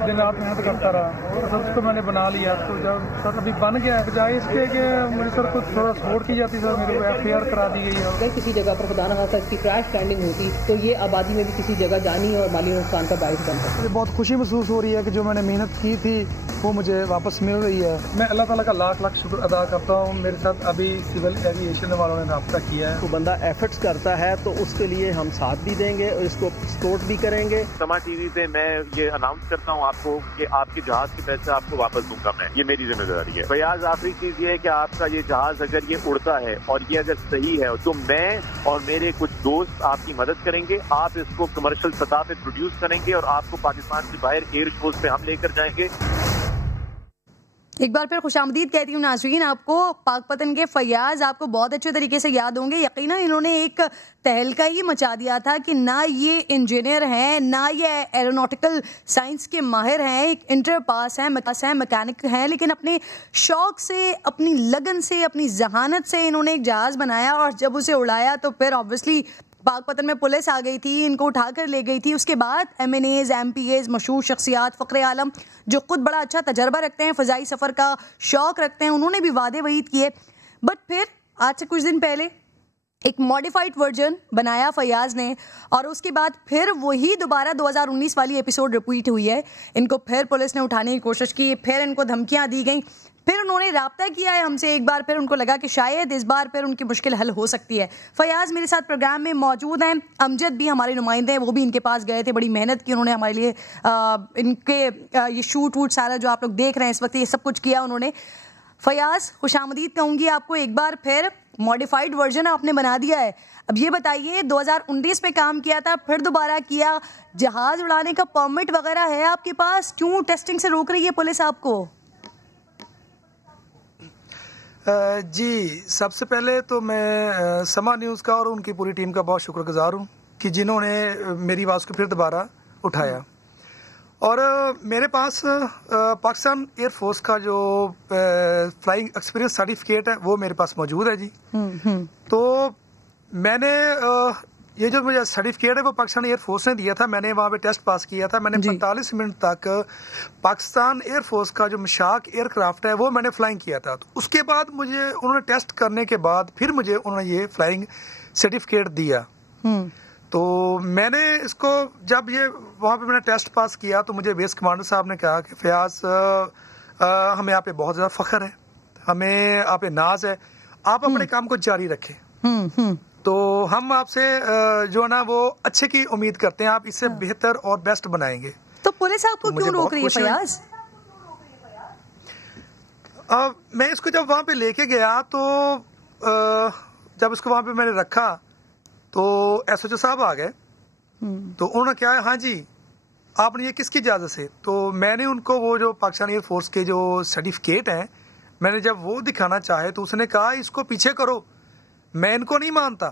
دن رات محنت کرتا رہا, سر اس کو میں نے بنا لیا. تو جب سر ابھی بن گیا, بجائے اس کے کہ مجھے سر کو تھوڑا سپورٹ کی جاتی, سر میرے کو FIR کرا دی گئی ہے. اگر کسی جگہ پر خدا نخواستہ اس کی کریش لینڈنگ ہوتی تو یہ آبادی میں بھی کسی جگہ جانی اور مالی نقصان کا باعث بنتا. مجھے بہت خوشی محسوس ہو رہی ہے کہ جو میں نے محنت کی تھی وہ مجھے واپس مل رہی ہے. میں اللہ تعالیٰ کا لاکھ لاکھ شکر ادا کرتا ہوں. میرے ساتھ ابھی سول ایویشن والوں نے رابطہ کیا ہے. تو بندہ ایفرٹس کرتا ہے تو اس کے لیے ہم ساتھ بھی دیں گے اور اس کو سپورٹ بھی کریں گے. سما ٹی وی پہ میں یہ اناؤنس کرتا ہوں آپ کو کہ آپ کے جہاز کے پیسے آپ کو واپس دوں گا میں, یہ میری ذمہ داری ہے. فیاض, آخری چیز یہ ہے کہ آپ کا یہ جہاز اگر یہ اڑتا ہے اور یہ اگر صحیح ہے تو میں اور میرے کچھ دوست آپ کی مدد کریں گے. آپ اس کو کمرشل سطح پہ پروڈیوس کریں گے اور آپ کو پاکستان سے باہر ایئر شوز پہ ہم لے کر جائیں گے. ایک بار پھر خوش آمدید کہتی ہوں ناظرین. آپ کو پاک پتن کے فیاض آپ کو بہت اچھے طریقے سے یاد ہوں گے. یقیناً انہوں نے ایک تہلکہ ہی مچا دیا تھا کہ نہ یہ انجینئر ہیں, نہ یہ ایروناٹیکل سائنس کے ماہر ہیں, ایک انٹر پاس ہیں, میکینک ہیں, لیکن اپنے شوق سے, اپنی لگن سے, اپنی ذہانت سے انہوں نے ایک جہاز بنایا. اور جب اسے اڑایا تو پھر آبویسلی پاک پتن میں پولیس آ گئی تھی, ان کو اٹھا کر لے گئی تھی. اس کے بعد MNAs, MPAs, مشہور شخصیات, فخر عالم جو خود بڑا اچھا تجربہ رکھتے ہیں, فضائی سفر کا شوق رکھتے ہیں, انہوں نے بھی وعدے وعید کیے. بٹ پھر آج سے کچھ دن پہلے ایک ماڈیفائڈ ورژن بنایا فیاض نے, اور اس کے بعد پھر وہی دوبارہ 2019 والی ایپیسوڈ ریپیٹ ہوئی ہے. ان کو پھر پولیس نے اٹھانے کی کوشش کی, پھر ان کو دھمکیاں دی گئیں, پھر انہوں نے رابطہ کیا ہے ہم سے ایک بار, پھر ان کو لگا کہ شاید اس بار پھر ان کی مشکل حل ہو سکتی ہے. فیاض میرے ساتھ پروگرام میں موجود ہیں. امجد بھی ہمارے نمائندے ہیں, وہ بھی ان کے پاس گئے تھے, بڑی محنت کی انہوں نے ہمارے لیے. ان کے یہ شوٹ ووٹ سارا جو آپ لوگ دیکھ رہے ہیں اس وقت, یہ سب کچھ کیا انہوں نے. فیاض خوش آمدید کہوں گی آپ کو ایک بار پھر. ماڈیفائڈ ورژن آپ نے بنا دیا ہے. اب یہ بتائیے 2019 پہ کام کیا تھا, پھر دوبارہ کیا, جہاز اڑانے کا پرمٹ وغیرہ ہے آپ کے پاس, کیوں ٹیسٹنگ سے روک رہی ہے پولیس آپ کو؟ جی, سب سے پہلے تو میں سما نیوز کا اور ان کی پوری ٹیم کا بہت شکر گزار ہوں کہ جنہوں نے میری آواز کو پھر دوبارہ اٹھایا. اور میرے پاس پاکستان ایئر فورس کا جو فلائنگ ایکسپیرینس سرٹیفکیٹ ہے وہ میرے پاس موجود ہے. جی, تو میں نے یہ جو مجھے سرٹیفکیٹ ہے وہ پاکستان ایئر فورس نے دیا تھا. میں نے وہاں پہ ٹیسٹ پاس کیا تھا. میں نے 45 منٹ تک پاکستان ایئر فورس کا جو مشاق ایئر کرافٹ ہے وہ میں نے فلائنگ کیا تھا. تو اس کے بعد مجھے انہوں نے ٹیسٹ کرنے کے بعد پھر مجھے انہوں نے یہ فلائنگ سرٹیفکیٹ دیا. تو میں نے اس کو جب یہ وہاں پہ میں نے ٹیسٹ پاس کیا تو مجھے بیس کمانڈر صاحب نے کہا کہ فیاض ہمیں آپ پہ بہت زیادہ فخر ہے, ہمیں آپ پہ ناز ہے, آپ اپنے کام کو جاری رکھیں. تو ہم آپ سے جو ہے نا وہ اچھے کی امید کرتے ہیں, آپ اس سے بہتر اور بیسٹ بنائیں گے. تو پولیس آپ کو کیوں روک رہی ہے فیاض؟ میں اس کو جب وہاں پہ لے کے گیا تو جب اس کو وہاں پہ میں نے رکھا تو SHO صاحب آ گئے. تو انہوں نے کیا ہے, ہاں جی آپ نے یہ کس کی اجازت سے؟ تو میں نے ان کو وہ جو پاکستان ایئر فورس کے جو سرٹیفکیٹ ہیں میں نے جب وہ دکھانا چاہے تو اس نے کہا اس کو پیچھے کرو, میں ان کو نہیں مانتا.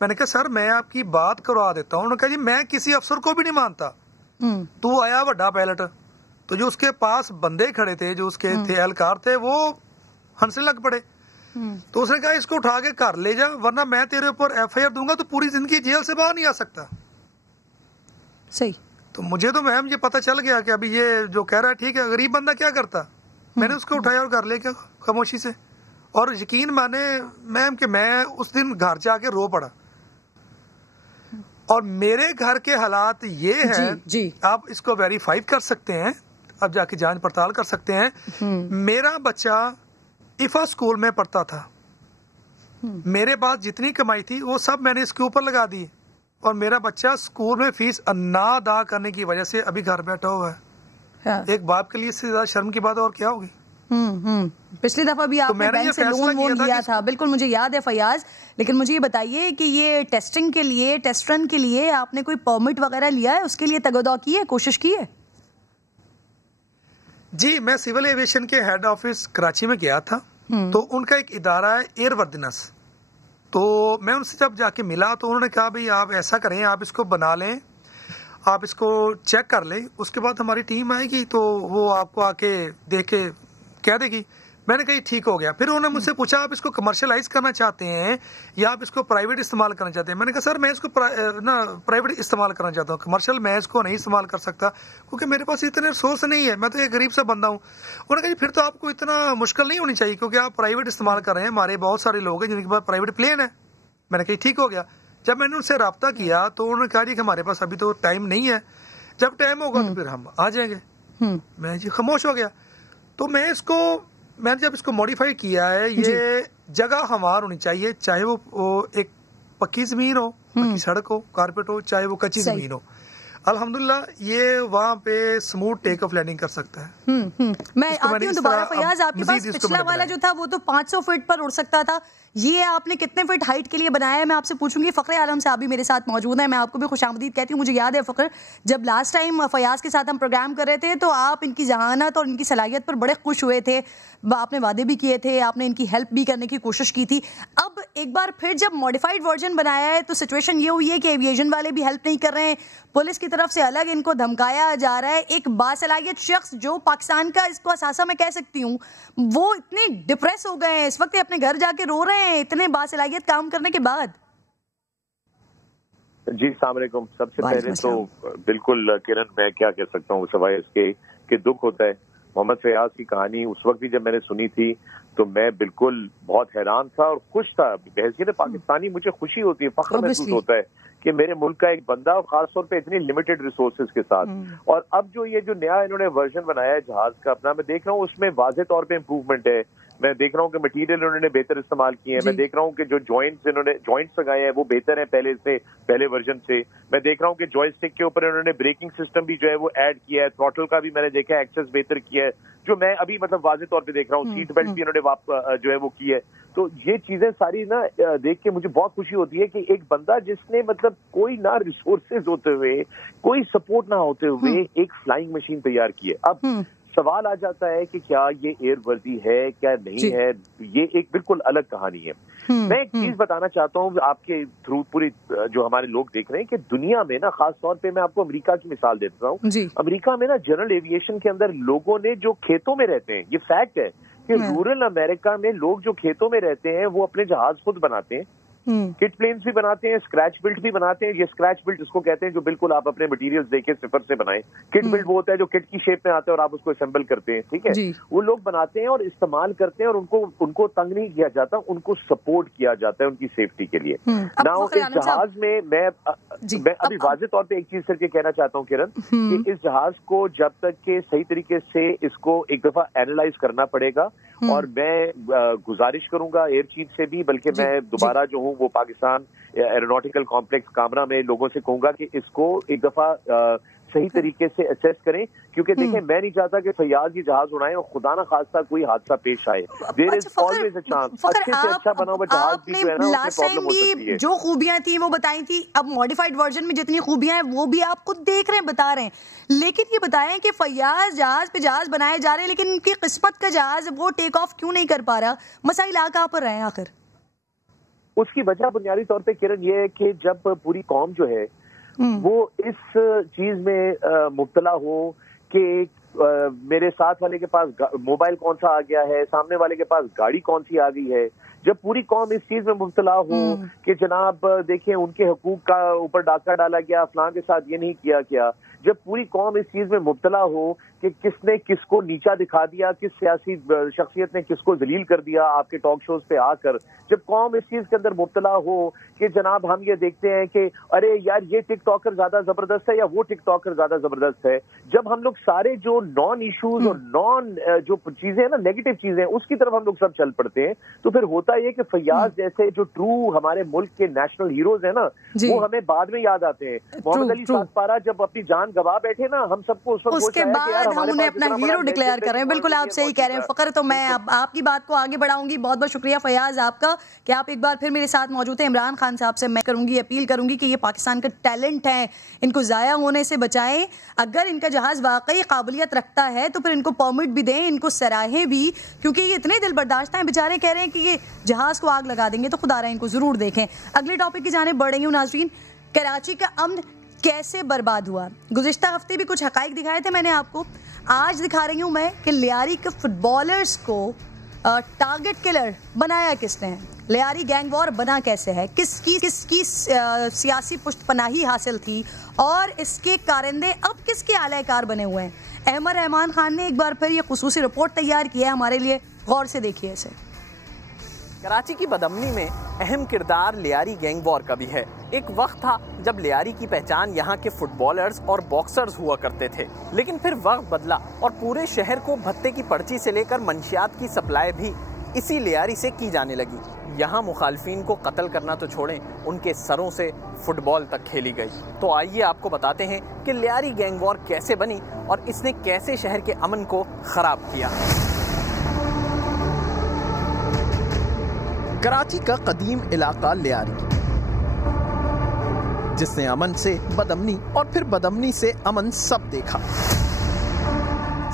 میں نے کہا سر میں آپ کی بات کروا دیتا ہوں. انہوں نے کہا جی میں کسی افسر کو بھی نہیں مانتا. تو آیا بڑا پائلٹ, تو جو اس کے پاس بندے کھڑے تھے جو اس کے تھے اہلکار تھے وہ ہنسنے لگ پڑے. تو اس نے کہا اس کو اٹھا کے گھر لے جا ورنہ میں تیرے اوپر FIR دوں گا تو پوری زندگی جیل سے باہر نہیں آ سکتا. صحیح. تو مجھے تو میم یہ پتہ چل گیا کہ ابھی یہ جو کہہ رہا ہے ٹھیک ہے, غریب بندہ کیا کرتا. میں نے اس کو اٹھایا اور گھر لے کے خاموشی سے, اور یقین مانے میم کہ میں اس دن گھر جا کے رو پڑا. اور میرے گھر کے حالات یہ ہیں, آپ اس کو ویریفائی کر سکتے ہیں, اب جا کے جانچ پڑتال کر سکتے ہیں. میرا بچہ ایفا اسکول میں پڑھتا تھا, میرے پاس جتنی کمائی تھی وہ سب میں نے اس کے اوپر لگا دی, اور میرا بچہ اسکول میں فیس نہ ادا کرنے کی وجہ سے ابھی گھر بیٹھا ہوا ہے. ایک باپ کے لیے اس سے زیادہ شرم کی بات اور کیا ہوگی. پچھلی دفعہ بھی آپ نے بینک سے لون وون لیا تھا, بالکل مجھے یاد ہے فیاض, لیکن مجھے یہ بتائیے کہ یہ ٹیسٹنگ کے لیے, ٹیسٹ رن کے لیے آپ نے کوئی پرمٹ وغیرہ لیا ہے, اس کے لیے تگودو کی ہے, کوشش کی ہے؟ جی, میں سول ایویشن کے ہیڈ آفس کراچی میں گیا تھا, تو ان کا ایک ادارہ ہے ایئر وردنس, تو میں ان سے جب جا کے ملا تو انہوں نے کہا بھئی آپ ایسا کریں, آپ اس کو بنا لیں, آپ اس کو چیک کر لیں, اس کے بعد ہماری ٹیم آئے گی تو وہ آپ کو آ کے دیکھ کے کہہ دے گی. میں نے کہا ٹھیک ہو گیا. پھر انہوں نے مجھ سے پوچھا آپ اس کو کمرشلائز کرنا چاہتے ہیں یا آپ اس کو پرائیویٹ استعمال کرنا چاہتے ہیں. میں نے کہا سر میں اس کو پرائیویٹ استعمال کرنا چاہتا ہوں, کمرشل میں اس کو نہیں استعمال کر سکتا کیونکہ میرے پاس اتنے ریسورس نہیں ہے, میں تو ایک غریب سا بندہ ہوں. انہوں نے کہا جی پھر تو آپ کو اتنا مشکل نہیں ہونی چاہیے کیونکہ آپ پرائیویٹ استعمال کر رہے ہیں, ہمارے بہت سارے لوگ ہیں جن کے پاس پرائیویٹ پلین ہے. میں نے کہا ٹھیک ہو گیا. جب میں نے ان سے رابطہ کیا تو انہوں نے کہا جی کہ ہمارے پاس ابھی تو ٹائم نہیں ہے, جب ٹائم ہوگا تو پھر ہم آ جائیں گے. میں جی خاموش ہو گیا. تو میں نے جب اس کو موڈیفائی کیا ہے, یہ جگہ ہموار ہونی چاہیے, چاہے وہ ایک پکی زمین ہو, پکی سڑک ہو, کارپیٹ ہو, چاہے وہ کچی زمین ہو. الحمدللہ یہ وہاں پہ سموتھ ٹیک آف لینڈنگ کر سکتا ہے. میں آتی ہوں دوبارہ فیاض, آپ کے پاس پچھلا والا جو تھا وہ تو 500 فٹ پر اڑ سکتا تھا, یہ آپ نے کتنے فٹ ہائٹ کے لیے بنایا ہے؟ میں آپ سے پوچھوں گی. فخر عالم صاحب بھی میرے ساتھ موجود ہیں, میں آپ کو بھی خوش آمدید کہتی ہوں. مجھے یاد ہے فخر, جب لاسٹ ٹائم فیاض کے ساتھ ہم پروگرام کر رہے تھے تو آپ ان کی ذہانت اور ان کی صلاحیت پر بڑے خوش ہوئے تھے, آپ نے وعدے بھی کیے تھے, آپ نے ان کی ہیلپ بھی کرنے کی کوشش کی تھی. اب ایک بار پھر جب ماڈیفائڈ ورژن بنایا ہے تو سچویشن یہ ہوئی ہے کہ ایویشن والے بھی ہیلپ نہیں کر رہے ہیں, پولیس کی طرف سے الگ ان کو دھمکایا جا رہا ہے. ایک باصلاحیت شخص جو پاکستان کا اس کو اثاثہ میں کہہ سکتی ہوں, وہ اتنے ڈپریس ہو گئے ہیں اس وقت, اپنے گھر جا کے رو رہے ہیں اتنے باصلاحیت کام کرنے کے بعد. جی السلام علیکم. سب سے پہلے تو بالکل کرن میں کیا کہہ سکتا ہوں سوائے اس کے کہ دکھ ہوتا ہے. محمد فیاض کی کہانی اس وقت بھی جب میں نے سنی تھی تو میں بالکل بہت حیران تھا اور خوش تھا. بحیثیت پاکستانی مجھے خوشی ہوتی ہے, فخر محسوس ہوتا ہے کہ میرے ملک کا ایک بندہ, اور خاص طور پہ اتنی لمیٹڈ ریسورسز کے ساتھ. اور اب جو یہ جو نیا انہوں نے ورژن بنایا ہے جہاز کا اپنا, میں دیکھ رہا ہوں اس میں واضح طور پہ امپروومنٹ ہے. میں دیکھ رہا ہوں کہ مٹیریل انہوں نے بہتر استعمال کیے ہیں. میں دیکھ رہا ہوں کہ جو جوائنٹس لگائے ہیں وہ بہتر ہیں پہلے ورژن سے. میں دیکھ رہا ہوں کہ جوائے اسٹک کے اوپر انہوں نے بریکنگ سسٹم بھی جو ہے وہ ایڈ کیا ہے, تھروٹل کا بھی میں نے دیکھا ہے ایکسس بہتر کیا ہے, جو میں ابھی مطلب واضح طور پہ دیکھ رہا ہوں. سیٹ بیلٹ بھی انہوں نے جو ہے وہ کی ہے. تو یہ چیزیں ساری نا دیکھ کے مجھے بہت خوشی ہوتی ہے کہ ایک بندہ جس نے مطلب کوئی نہ ریسورسز ہوتے ہوئے, کوئی سپورٹ نہ ہوتے ہوئے ایک فلائنگ مشین تیار کی ہے. اب سوال آ جاتا ہے کہ کیا یہ ایئر ورزی ہے کیا نہیں ہے, یہ ایک بالکل الگ کہانی ہے. میں ایک چیز بتانا چاہتا ہوں آپ کے تھرو پوری جو ہمارے لوگ دیکھ رہے ہیں کہ دنیا میں نا, خاص طور پہ میں آپ کو امریکہ کی مثال دیتا ہوں. امریکہ میں نا جنرل ایویشن کے اندر لوگوں نے جو کھیتوں میں رہتے ہیں, یہ فیکٹ ہے کہ رورل امریکہ میں لوگ جو کھیتوں میں رہتے ہیں وہ اپنے جہاز خود بناتے ہیں, کٹ پلینز بھی بناتے ہیں, اسکریچ بلٹ بھی بناتے ہیں. یہ اسکریچ بلٹ اس کو کہتے ہیں جو بالکل آپ اپنے مٹیریلز دے کے صفر سے بنائیں. کٹ بلٹ وہ ہوتا ہے جو کٹ کی شیپ میں آتا ہے اور آپ اس کو اسمبل کرتے ہیں, ٹھیک ہے. وہ لوگ بناتے ہیں اور استعمال کرتے ہیں اور ان کو تنگ نہیں کیا جاتا, ان کو سپورٹ کیا جاتا ہے ان کی سیفٹی کے لیے. ناؤ اس جہاز میں میں ابھی واضح طور پہ ایک چیز کر کے کہنا چاہتا ہوں کرن کہ اس جہاز کو جب تک کہ صحیح طریقے سے اس کو ایک دفعہ اینالائز کرنا پڑے گا, اور میں گزارش کروں گا ایئر چیف سے بھی, بلکہ میں دوبارہ جو ہوں وہ پاکستان ایروناٹیکل کمپلیکس کامرا میں لوگوں سے کہوں گا کہ اس کو ایک دفعہ صحیح طریقے سے اسیس کریں, کیونکہ دیکھیں میں نہیں چاہتا کہ فیاض یہ جہاز اڑائیں اور خدا نہ خواستہ کوئی حادثہ پیش آئے. دیر از آلویز اے چانس. اچھے سے اچھا بنا ہوا جہاز بھی جو ہے نا اس میں پرابلم ہو سکتی ہے. جو خوبیاں تھیں وہ بتائی تھی, اب ماڈیفائڈ ورژن میں جتنی خوبیاں ہیں وہ بھی آپ خود دیکھ رہے ہیں, بتا رہے ہیں. لیکن یہ بتائیں کہ فیاض جہاز پہ جہاز بنائے جا رہے ہیں لیکن ان کی قسمت کا جہاز وہ ٹیک آف کیوں نہیں کر پا رہا؟ مسائل آ کہاں پر رہے ہیں آخر؟ اس کی وجہ بنیادی طور پہ کرن یہ ہے کہ جب پوری قوم جو ہے وہ اس چیز میں مبتلا ہو کہ میرے ساتھ والے کے پاس موبائل کون سا آ گیا ہے, سامنے والے کے پاس گاڑی کون سی آ گئی ہے, جب پوری قوم اس چیز میں مبتلا ہو کہ جناب دیکھیں ان کے حقوق کا اوپر ڈاکہ ڈالا گیا, فلاں کے ساتھ یہ نہیں کیا, جب پوری قوم اس چیز میں مبتلا ہو کہ کس نے کس کو نیچا دکھا دیا, کس سیاسی شخصیت نے کس کو ذلیل کر دیا آپ کے ٹاک شوز پہ آ کر, جب قوم اس چیز کے اندر مبتلا ہو کہ جناب ہم یہ دیکھتے ہیں کہ ارے یار یہ ٹک ٹاکر زیادہ زبردست ہے یا وہ ٹک ٹاکر زیادہ زبردست ہے, جب ہم لوگ سارے جو نان ایشوز اور نان جو چیزیں ہیں نا نیگیٹو چیزیں اس کی طرف ہم لوگ سب چل پڑتے ہیں, تو پھر ہوتا یہ کہ فیاض جیسے جو ٹرو ہمارے ملک کے نیشنل ہیروز ہیں نا وہ ہمیں بعد میں یاد آتے ہیں. محمد علی سعد پارہ جب اپنی جان گوا بیٹھے نا, ہم سب کو اس کے بعد ہم انہیں اپنا ہیرو ڈکلیئر کر رہے ہیں. بالکل آپ صحیح کہہ رہے ہیں فخر. تو میں آپ کی بات کو آگے بڑھاؤں گی. بہت بہت شکریہ فیاض آپ کا کہ آپ ایک بار پھر میرے ساتھ موجود ہیں. عمران خان صاحب سے میں کروں گی اپیل کروں گی کہ یہ پاکستان کا ٹیلنٹ ہے, ان کو ضائع ہونے سے بچائیں. اگر ان کا جہاز واقعی قابلیت رکھتا ہے تو پھر ان کو پرمٹ بھی دیں, ان کو سراہیں بھی, کیونکہ یہ اتنے دل برداشت ہیں بیچارے. کہہ رہے ہیں کہ یہ جہاز کو آگ لگا دیں گے, تو خدا رہا ان کو ضرور دیکھیں. اگلے ٹاپک کی جانب بڑھ رہی ہوں ناظرین. کراچی کا امن کیسے برباد ہوا؟ گزشتہ ہفتے بھی کچھ حقائق دکھائے تھے میں نے آپ کو. آج دکھا رہی ہوں میں کہ لیاری کے فٹ بالرز کو ٹارگٹ کلر بنایا کس نے, لیاری گینگ وار بنا کیسے ہے, کس کی سیاسی پشت پناہی حاصل تھی, اور اس کے کارندے اب کس کے اعلی کار بنے ہوئے ہیں. احمد رحمان خان نے ایک بار پھر یہ خصوصی رپورٹ تیار کی ہے ہمارے لیے, غور سے دیکھیے اسے. کراچی کی بدامنی میں اہم کردار لیاری گینگ وار کا بھی ہے. ایک وقت تھا جب لیاری کی پہچان یہاں کے فٹ بالرز اور باکسرز ہوا کرتے تھے, لیکن پھر وقت بدلا اور پورے شہر کو بھتے کی پرچی سے لے کر منشیات کی سپلائی بھی اسی لیاری سے کی جانے لگی. یہاں مخالفین کو قتل کرنا تو چھوڑیں, ان کے سروں سے فٹ بال تک کھیلی گئی. تو آئیے آپ کو بتاتے ہیں کہ لیاری گینگ وار کیسے بنی اور اس نے کیسے شہر کے امن کو خراب کیا. کراچی کا قدیم علاقہ لیاری, جس نے امن سے بدامنی اور پھر بدامنی سے امن سب دیکھا.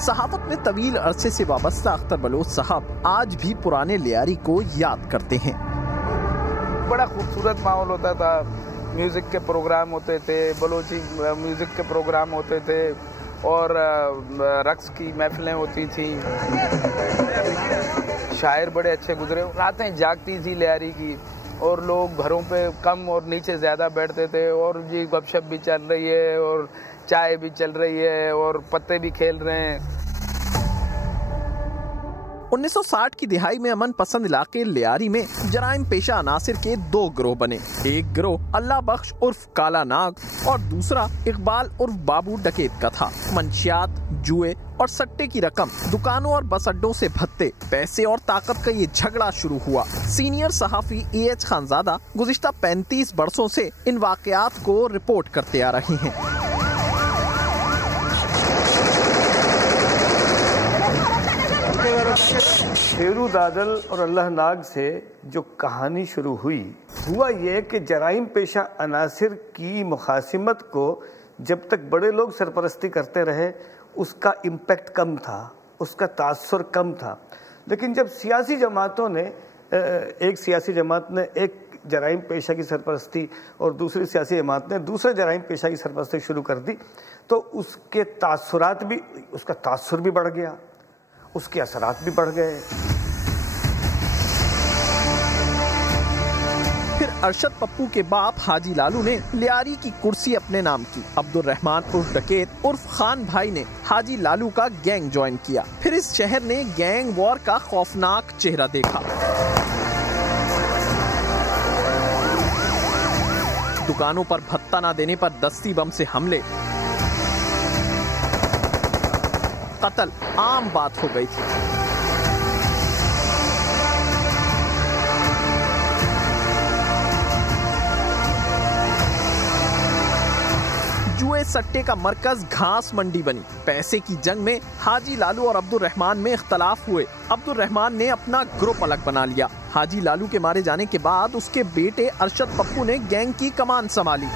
صحافت میں طویل عرصے سے وابستہ اختر بلوچ صاحب آج بھی پرانے لیاری کو یاد کرتے ہیں. بڑا خوبصورت ماحول ہوتا تھا, میوزک کے پروگرام ہوتے تھے, بلوچی میوزک کے پروگرام ہوتے تھے, اور رقص کی محفلیں ہوتی تھیں. شاعر بڑے اچھے گزرے, راتیں جاگتی تھی لیاری کی, اور لوگ گھروں پہ کم اور نیچے زیادہ بیٹھتے تھے, اور جی گپ شپ بھی چل رہی ہے, اور چائے بھی چل رہی ہے, اور پتے بھی کھیل رہے ہیں. 1960 کی دہائی میں امن پسند علاقے لیاری میں جرائم پیشہ عناصر کے دو گروہ بنے. ایک گروہ اللہ بخش عرف کالا ناگ اور دوسرا اقبال عرف بابو ڈکیت کا تھا. منشیات, جوئے اور سٹے کی رقم, دکانوں اور بس اڈوں سے بھتے, پیسے اور طاقت کا یہ جھگڑا شروع ہوا. سینئر صحافی اے ایچ خانزادہ گزشتہ 35 برسوں سے ان واقعات کو رپورٹ کرتے آ رہے ہیں. شیرو دادل اور اللہ ناگ سے جو کہانی شروع ہوئی, ہوا یہ کہ جرائم پیشہ عناصر کی مخاصمت کو جب تک بڑے لوگ سرپرستی کرتے رہے اس کا امپیکٹ کم تھا, اس کا تاثر کم تھا. لیکن جب سیاسی جماعتوں نے, ایک سیاسی جماعت نے ایک جرائم پیشہ کی سرپرستی اور دوسری سیاسی جماعت نے دوسرے جرائم پیشہ کی سرپرستی شروع کر دی, تو اس کے تاثرات بھی, اس کا تاثر بھی بڑھ گیا, اس کے اثرات بھی بڑھ گئے. پھر ارشد پپو کے باپ حاجی لالو نے لیاری کی کرسی اپنے نام کی. عبد الرحمان عرف ڈکیت عرف خان بھائی نے حاجی لالو کا گینگ جوائن کیا. پھر اس شہر نے گینگ وار کا خوفناک چہرہ دیکھا. دکانوں پر بھتہ نہ دینے پر دستی بم سے حملے, قتل عام بات ہو گئی تھی. جوئے سٹے کا مرکز گھاس منڈی بنی. پیسے کی جنگ میں حاجی لالو اور عبد الرحمان میں اختلاف ہوئے. عبد الرحمان نے اپنا گروپ الگ بنا لیا. حاجی لالو کے مارے جانے کے بعد اس کے بیٹے ارشد پپو نے گینگ کی کمان سنبھالی.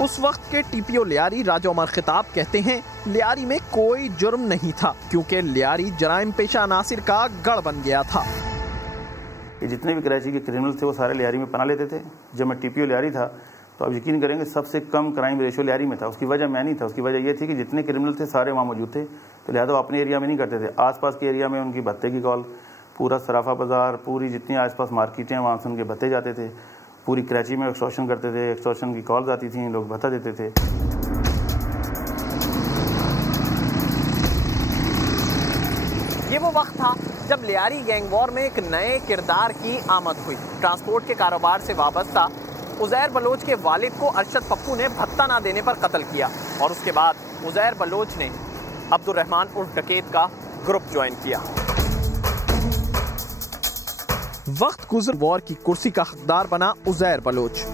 اس وقت کے ٹی پی او لیاری راجا عمر خطاب کہتے ہیں لیاری میں کوئی جرم نہیں تھا کیونکہ لیاری جرائم پیشہ عناصر کا گڑھ بن گیا تھا. یہ جتنے بھی کراچی کے کرمنل تھے وہ سارے لیاری میں پناہ لیتے تھے. جب میں ٹی پی او لیاری تھا تو آپ یقین کریں گے سب سے کم کرائم ریشو لیاری میں تھا. اس کی وجہ میں نہیں تھا, اس کی وجہ یہ تھی کہ جتنے کرمنل تھے سارے وہاں موجود تھے, تو لہٰذا وہ اپنے ایریا میں نہیں کرتے تھے. آس پاس کے ایریا میں ان کی بھتے کی کال, پورا سرافہ بازار, پوری جتنی آس پاس مارکیٹیں وہاں سے ان کے بھتے جاتے تھے. پوری کراچی میں ایکسٹورشن کرتے تھے, ایکسٹورشن کی کالز آتی تھیں, لوگ بھتہ دیتے تھے. یہ وہ وقت تھا جب لیاری گینگ وار میں ایک نئے کردار کی آمد ہوئی۔ ٹرانسپورٹ کے کاروبار سے وابستہ عزیر بلوچ کے والد کو ارشد پپو نے بھتہ نہ دینے پر قتل کیا، اور اس کے بعد عزیر بلوچ نے عبد الرحمان عرف ڈکیت کا گروپ جوائن کیا۔ وقت گزر وار کی کرسی کا حقدار بنا عزیر بلوچ۔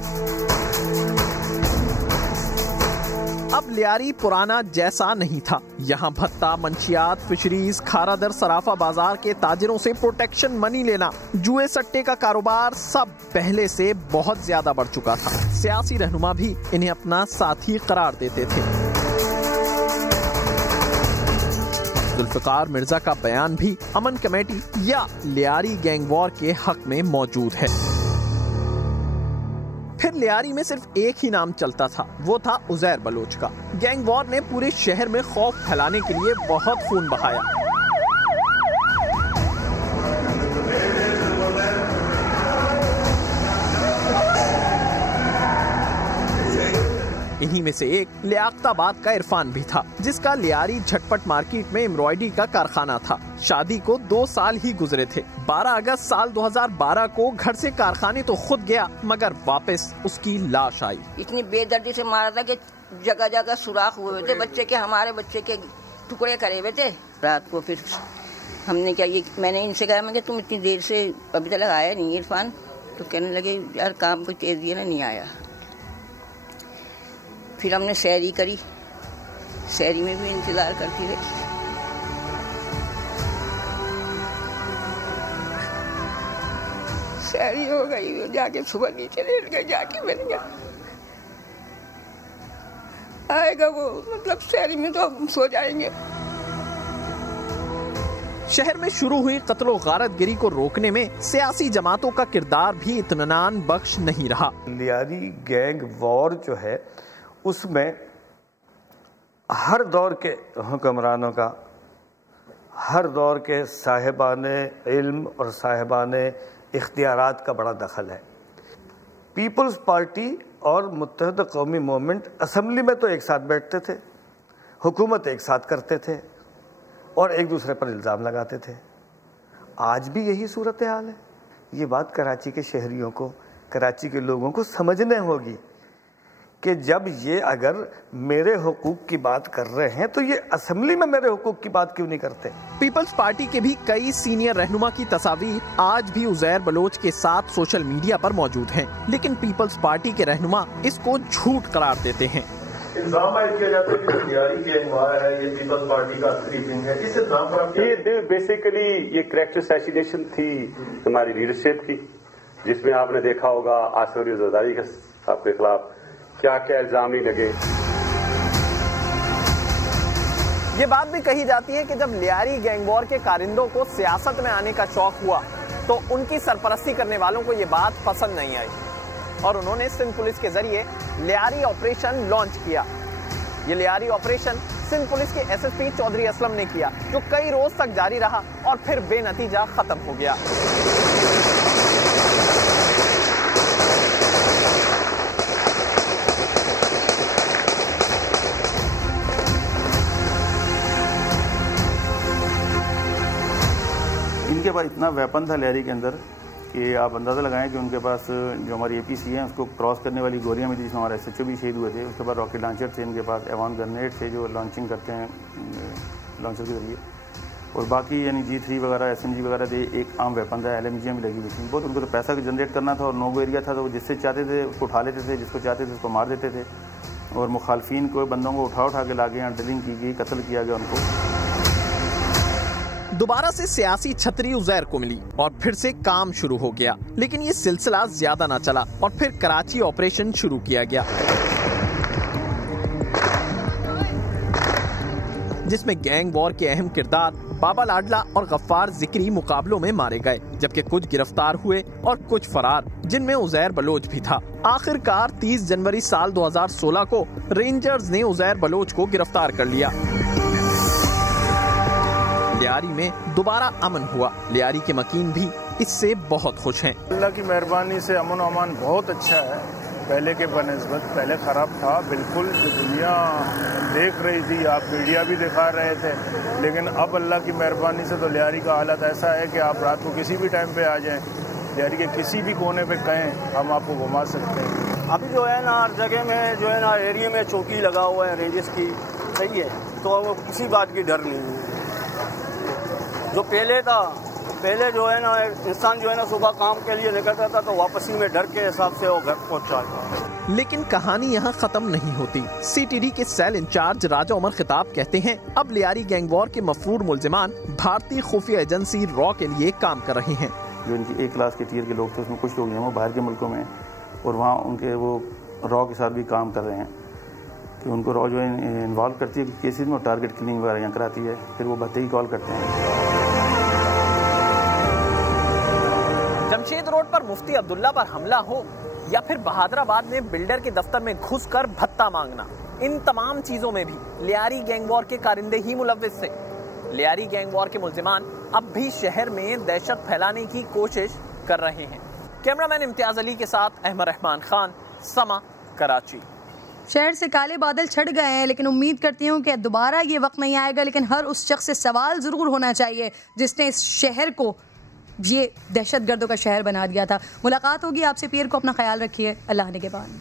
اب لیاری پرانا جیسا نہیں تھا۔ یہاں بھتہ، منشیات، فشریز، کھارا در صرافہ بازار کے تاجروں سے پروٹیکشن منی لینا، جوئے سٹے کا کاروبار سب پہلے سے بہت زیادہ بڑھ چکا تھا۔ سیاسی رہنما بھی انہیں اپنا ساتھی قرار دیتے تھے۔ ذوالفقار مرزا کا بیان بھی امن کمیٹی یا لیاری گینگ وار کے حق میں موجود ہے۔ پھر لیاری میں صرف ایک ہی نام چلتا تھا، وہ تھا عزیر بلوچ کا۔ گینگ وار نے پورے شہر میں خوف پھیلانے کے لیے بہت خون بہایا۔ انہی میں سے ایک لیاقت آباد کا عرفان بھی تھا، جس کا لیاری جھٹپٹ مارکیٹ میں امبرائڈری کا کارخانہ تھا۔ شادی کو 2 سال ہی گزرے تھے۔ 12 اگست سال 2012 کو گھر سے کارخانے تو خود گیا، مگر واپس اس کی لاش آئی۔ اتنی بے دردی سے مارا تھا کہ جگہ جگہ سوراخ ہوئے تھے، بچے کے، ہمارے بچے کے ٹکڑے کرے ہوئے تھے۔ رات کو پھر ہم نے کیا، یہ میں نے ان سے کہا، میں کہ تم اتنی دیر سے ابھی تک آیا نہیں عرفان؟ تو کہنے لگے یار کام کوئی تیز دیا نا، نہیں آیا۔ پھر ہم نے سحری کری، سحری میں بھی انتظار کرتی رہی۔ سحری ہو گئی، جا کے صبح نیچے لیٹ گئے، جا کے میں نے کہا آئے گا وہ، مطلب سحری میں تو ہم سو جائیں گے۔ شہر میں شروع ہوئی قتل و غارت گری کو روکنے میں سیاسی جماعتوں کا کردار بھی اطمینان بخش نہیں رہا۔ لیاری گینگ وار جو ہے، اس میں ہر دور کے حکمرانوں کا، ہر دور کے صاحبان علم اور صاحبان اختیارات کا بڑا دخل ہے۔ پیپلز پارٹی اور متحدہ قومی موومنٹ اسمبلی میں تو ایک ساتھ بیٹھتے تھے، حکومت ایک ساتھ کرتے تھے اور ایک دوسرے پر الزام لگاتے تھے۔ آج بھی یہی صورتحال ہے۔ یہ بات کراچی کے شہریوں کو، کراچی کے لوگوں کو سمجھنے ہوگی کہ جب یہ اگر میرے حقوق کی بات کر رہے ہیں تو یہ اسمبلی میں میرے حقوق کی بات کیوں نہیں کرتے؟ پیپلز پارٹی کے بھی کئی سینئر رہنما کی تصاویر آج بھی عزیر بلوچ کے ساتھ سوشل میڈیا پر موجود ہیں، لیکن پیپلز پارٹی کے رہنما اس کو جھوٹ قرار دیتے ہیں۔ الزام عائد کیا جاتا ہے کہ لیاری گینگ وار ہے، یہ پیپلز پارٹی کا عسکری ونگ ہے، اس الزام پر یہ بیسیکلی یہ کریکٹر اسیسینیشن تھی ہماری لیڈرشپ کی، جس میں آپ نے دیکھا ہوگا آصف علی زرداری صاحب کے خلاف کیا کیا الزام نہیں لگے۔ یہ بات بھی کہی جاتی ہے کہ جب لیاری گینگ وار کے کارندوں کو سیاست میں آنے کا شوق ہوا تو ان کی سرپرستی کرنے والوں کو یہ بات پسند نہیں آئی اور انہوں نے سندھ پولیس کے ذریعے لیاری آپریشن لانچ کیا۔ یہ لیاری آپریشن سندھ پولیس کے S S P Chaudhry Aslam نے کیا، جو کئی روز تک جاری رہا اور پھر بے نتیجہ ختم ہو گیا۔ ان کے پاس اتنا ویپن تھا لیاری کے اندر کہ آپ اندازہ لگائیں کہ ان کے پاس جو ہماری اے پی سی ہیں اس کو کراس کرنے والی گولیاں بھی تھی، جس میں ہمارے ایس ایچ او بھی شہید ہوئے تھے۔ اس کے بعد راکٹ لانچر تھے ان کے پاس، ایوان گرنیڈ تھے جو لانچنگ کرتے ہیں لانچر کے ذریعے، اور باقی یعنی G3 وغیرہ، SMG وغیرہ تھے۔ ایک عام ویپن تھا، LMG بھی لگی ہوئی تھی۔ بہت ان کو تو پیسہ جنریٹ کرنا تھا اور نوگو ایریا تھا، تو جس سے چاہتے تھے اس کو اٹھا لیتے تھے، جس کو چاہتے تھے اس کو مار دیتے تھے، اور مخالفین کو بندوں کو اٹھا کے لاگے یہاں ڈرلنگ کی گئی، قتل کیا گیا ان کو۔ دوبارہ سے سیاسی چھتری عزیر کو ملی اور پھر سے کام شروع ہو گیا، لیکن یہ سلسلہ زیادہ نہ چلا اور پھر کراچی آپریشن شروع کیا گیا، جس میں گینگ وار کے اہم کردار بابا لاڈلا اور غفار ذکری مقابلوں میں مارے گئے، جبکہ کچھ گرفتار ہوئے اور کچھ فرار، جن میں عزیر بلوچ بھی تھا۔ آخر کار 30 جنوری سال 2016 کو رینجرز نے عزیر بلوچ کو گرفتار کر لیا۔ لیاری میں دوبارہ امن ہوا۔ لیاری کے مکین بھی اس سے بہت خوش ہیں۔ اللہ کی مہربانی سے امن و امان بہت اچھا ہے۔ پہلے کے بنسبت پہلے خراب تھا بالکل، جو دنیا دیکھ رہی تھی، آپ میڈیا بھی دکھا رہے تھے، لیکن اب اللہ کی مہربانی سے تو لیاری کا حالت ایسا ہے کہ آپ رات کو کسی بھی ٹائم پہ آ جائیں، لیاری کے کسی بھی کونے پہ کہیں ہم آپ کو گھما سکتے ہیں۔ ابھی جو ہے نا ہر جگہ میں جو ہے نا ایریا میں چوکی لگا ہوا ہے رینجز کی، صحیح ہے، تو کسی بات کی ڈر نہیں ہے۔ جو پہلے تھا، پہلے جو ہے نا انسان جو ہے نا صبح کام کے لیے نکلتا تھا تو واپسی میں ڈر کے حساب سے وہ گھر پہنچا تھا۔ لیکن کہانی یہاں ختم نہیں ہوتی۔ سی ٹی ڈی کے سیل انچارج راجہ عمر خطاب کہتے ہیں اب لیاری گینگ وار کے مفرور ملزمان بھارتی خفیہ ایجنسی را کے لیے کام کر رہے ہیں۔ جو ان کی ایک کلاس کے ٹیئر کے لوگ تھے، اس میں کچھ لوگ ہیں وہ باہر کے ملکوں میں، اور وہاں ان کے وہ را کے ساتھ بھی کام کر رہے ہیں کہ ان کو را جو ہے انوالو کرتی ہے کیسز میں، ٹارگٹ کلنگ وغیرہ یہاں کراتی ہے، پھر وہ بھتے ہی کال کرتے ہیں۔ جمشید روڈ پر مفتی عبداللہ پر حملہ ہو یا پھر بہادر آباد میں بلڈر کے دفتر میں گھس کر بھتہ مانگنا، ان تمام چیزوں میں بھی لیاری گینگ وار کے کارندے ہی ملوث تھے۔ لیاری گینگ وار کے ملزمان اب بھی شہر میں دہشت پھیلانے کی کوشش کر رہے ہیں۔ کیمرہ مین امتیاز علی کے ساتھ احمد رحمان خان، سما، کراچی۔ شہر سے کالے بادل چھٹ گئے ہیں، لیکن امید کرتی ہوں کہ دوبارہ یہ وقت نہیں آئے گا، لیکن ہر اس شخص سے سوال ضرور ہونا چاہیے جس نے اس شہر کو یہ دہشت گردوں کا شہر بنا دیا تھا۔ ملاقات ہوگی آپ سے، پیر کو اپنا خیال رکھیے، اللہ نگہبان۔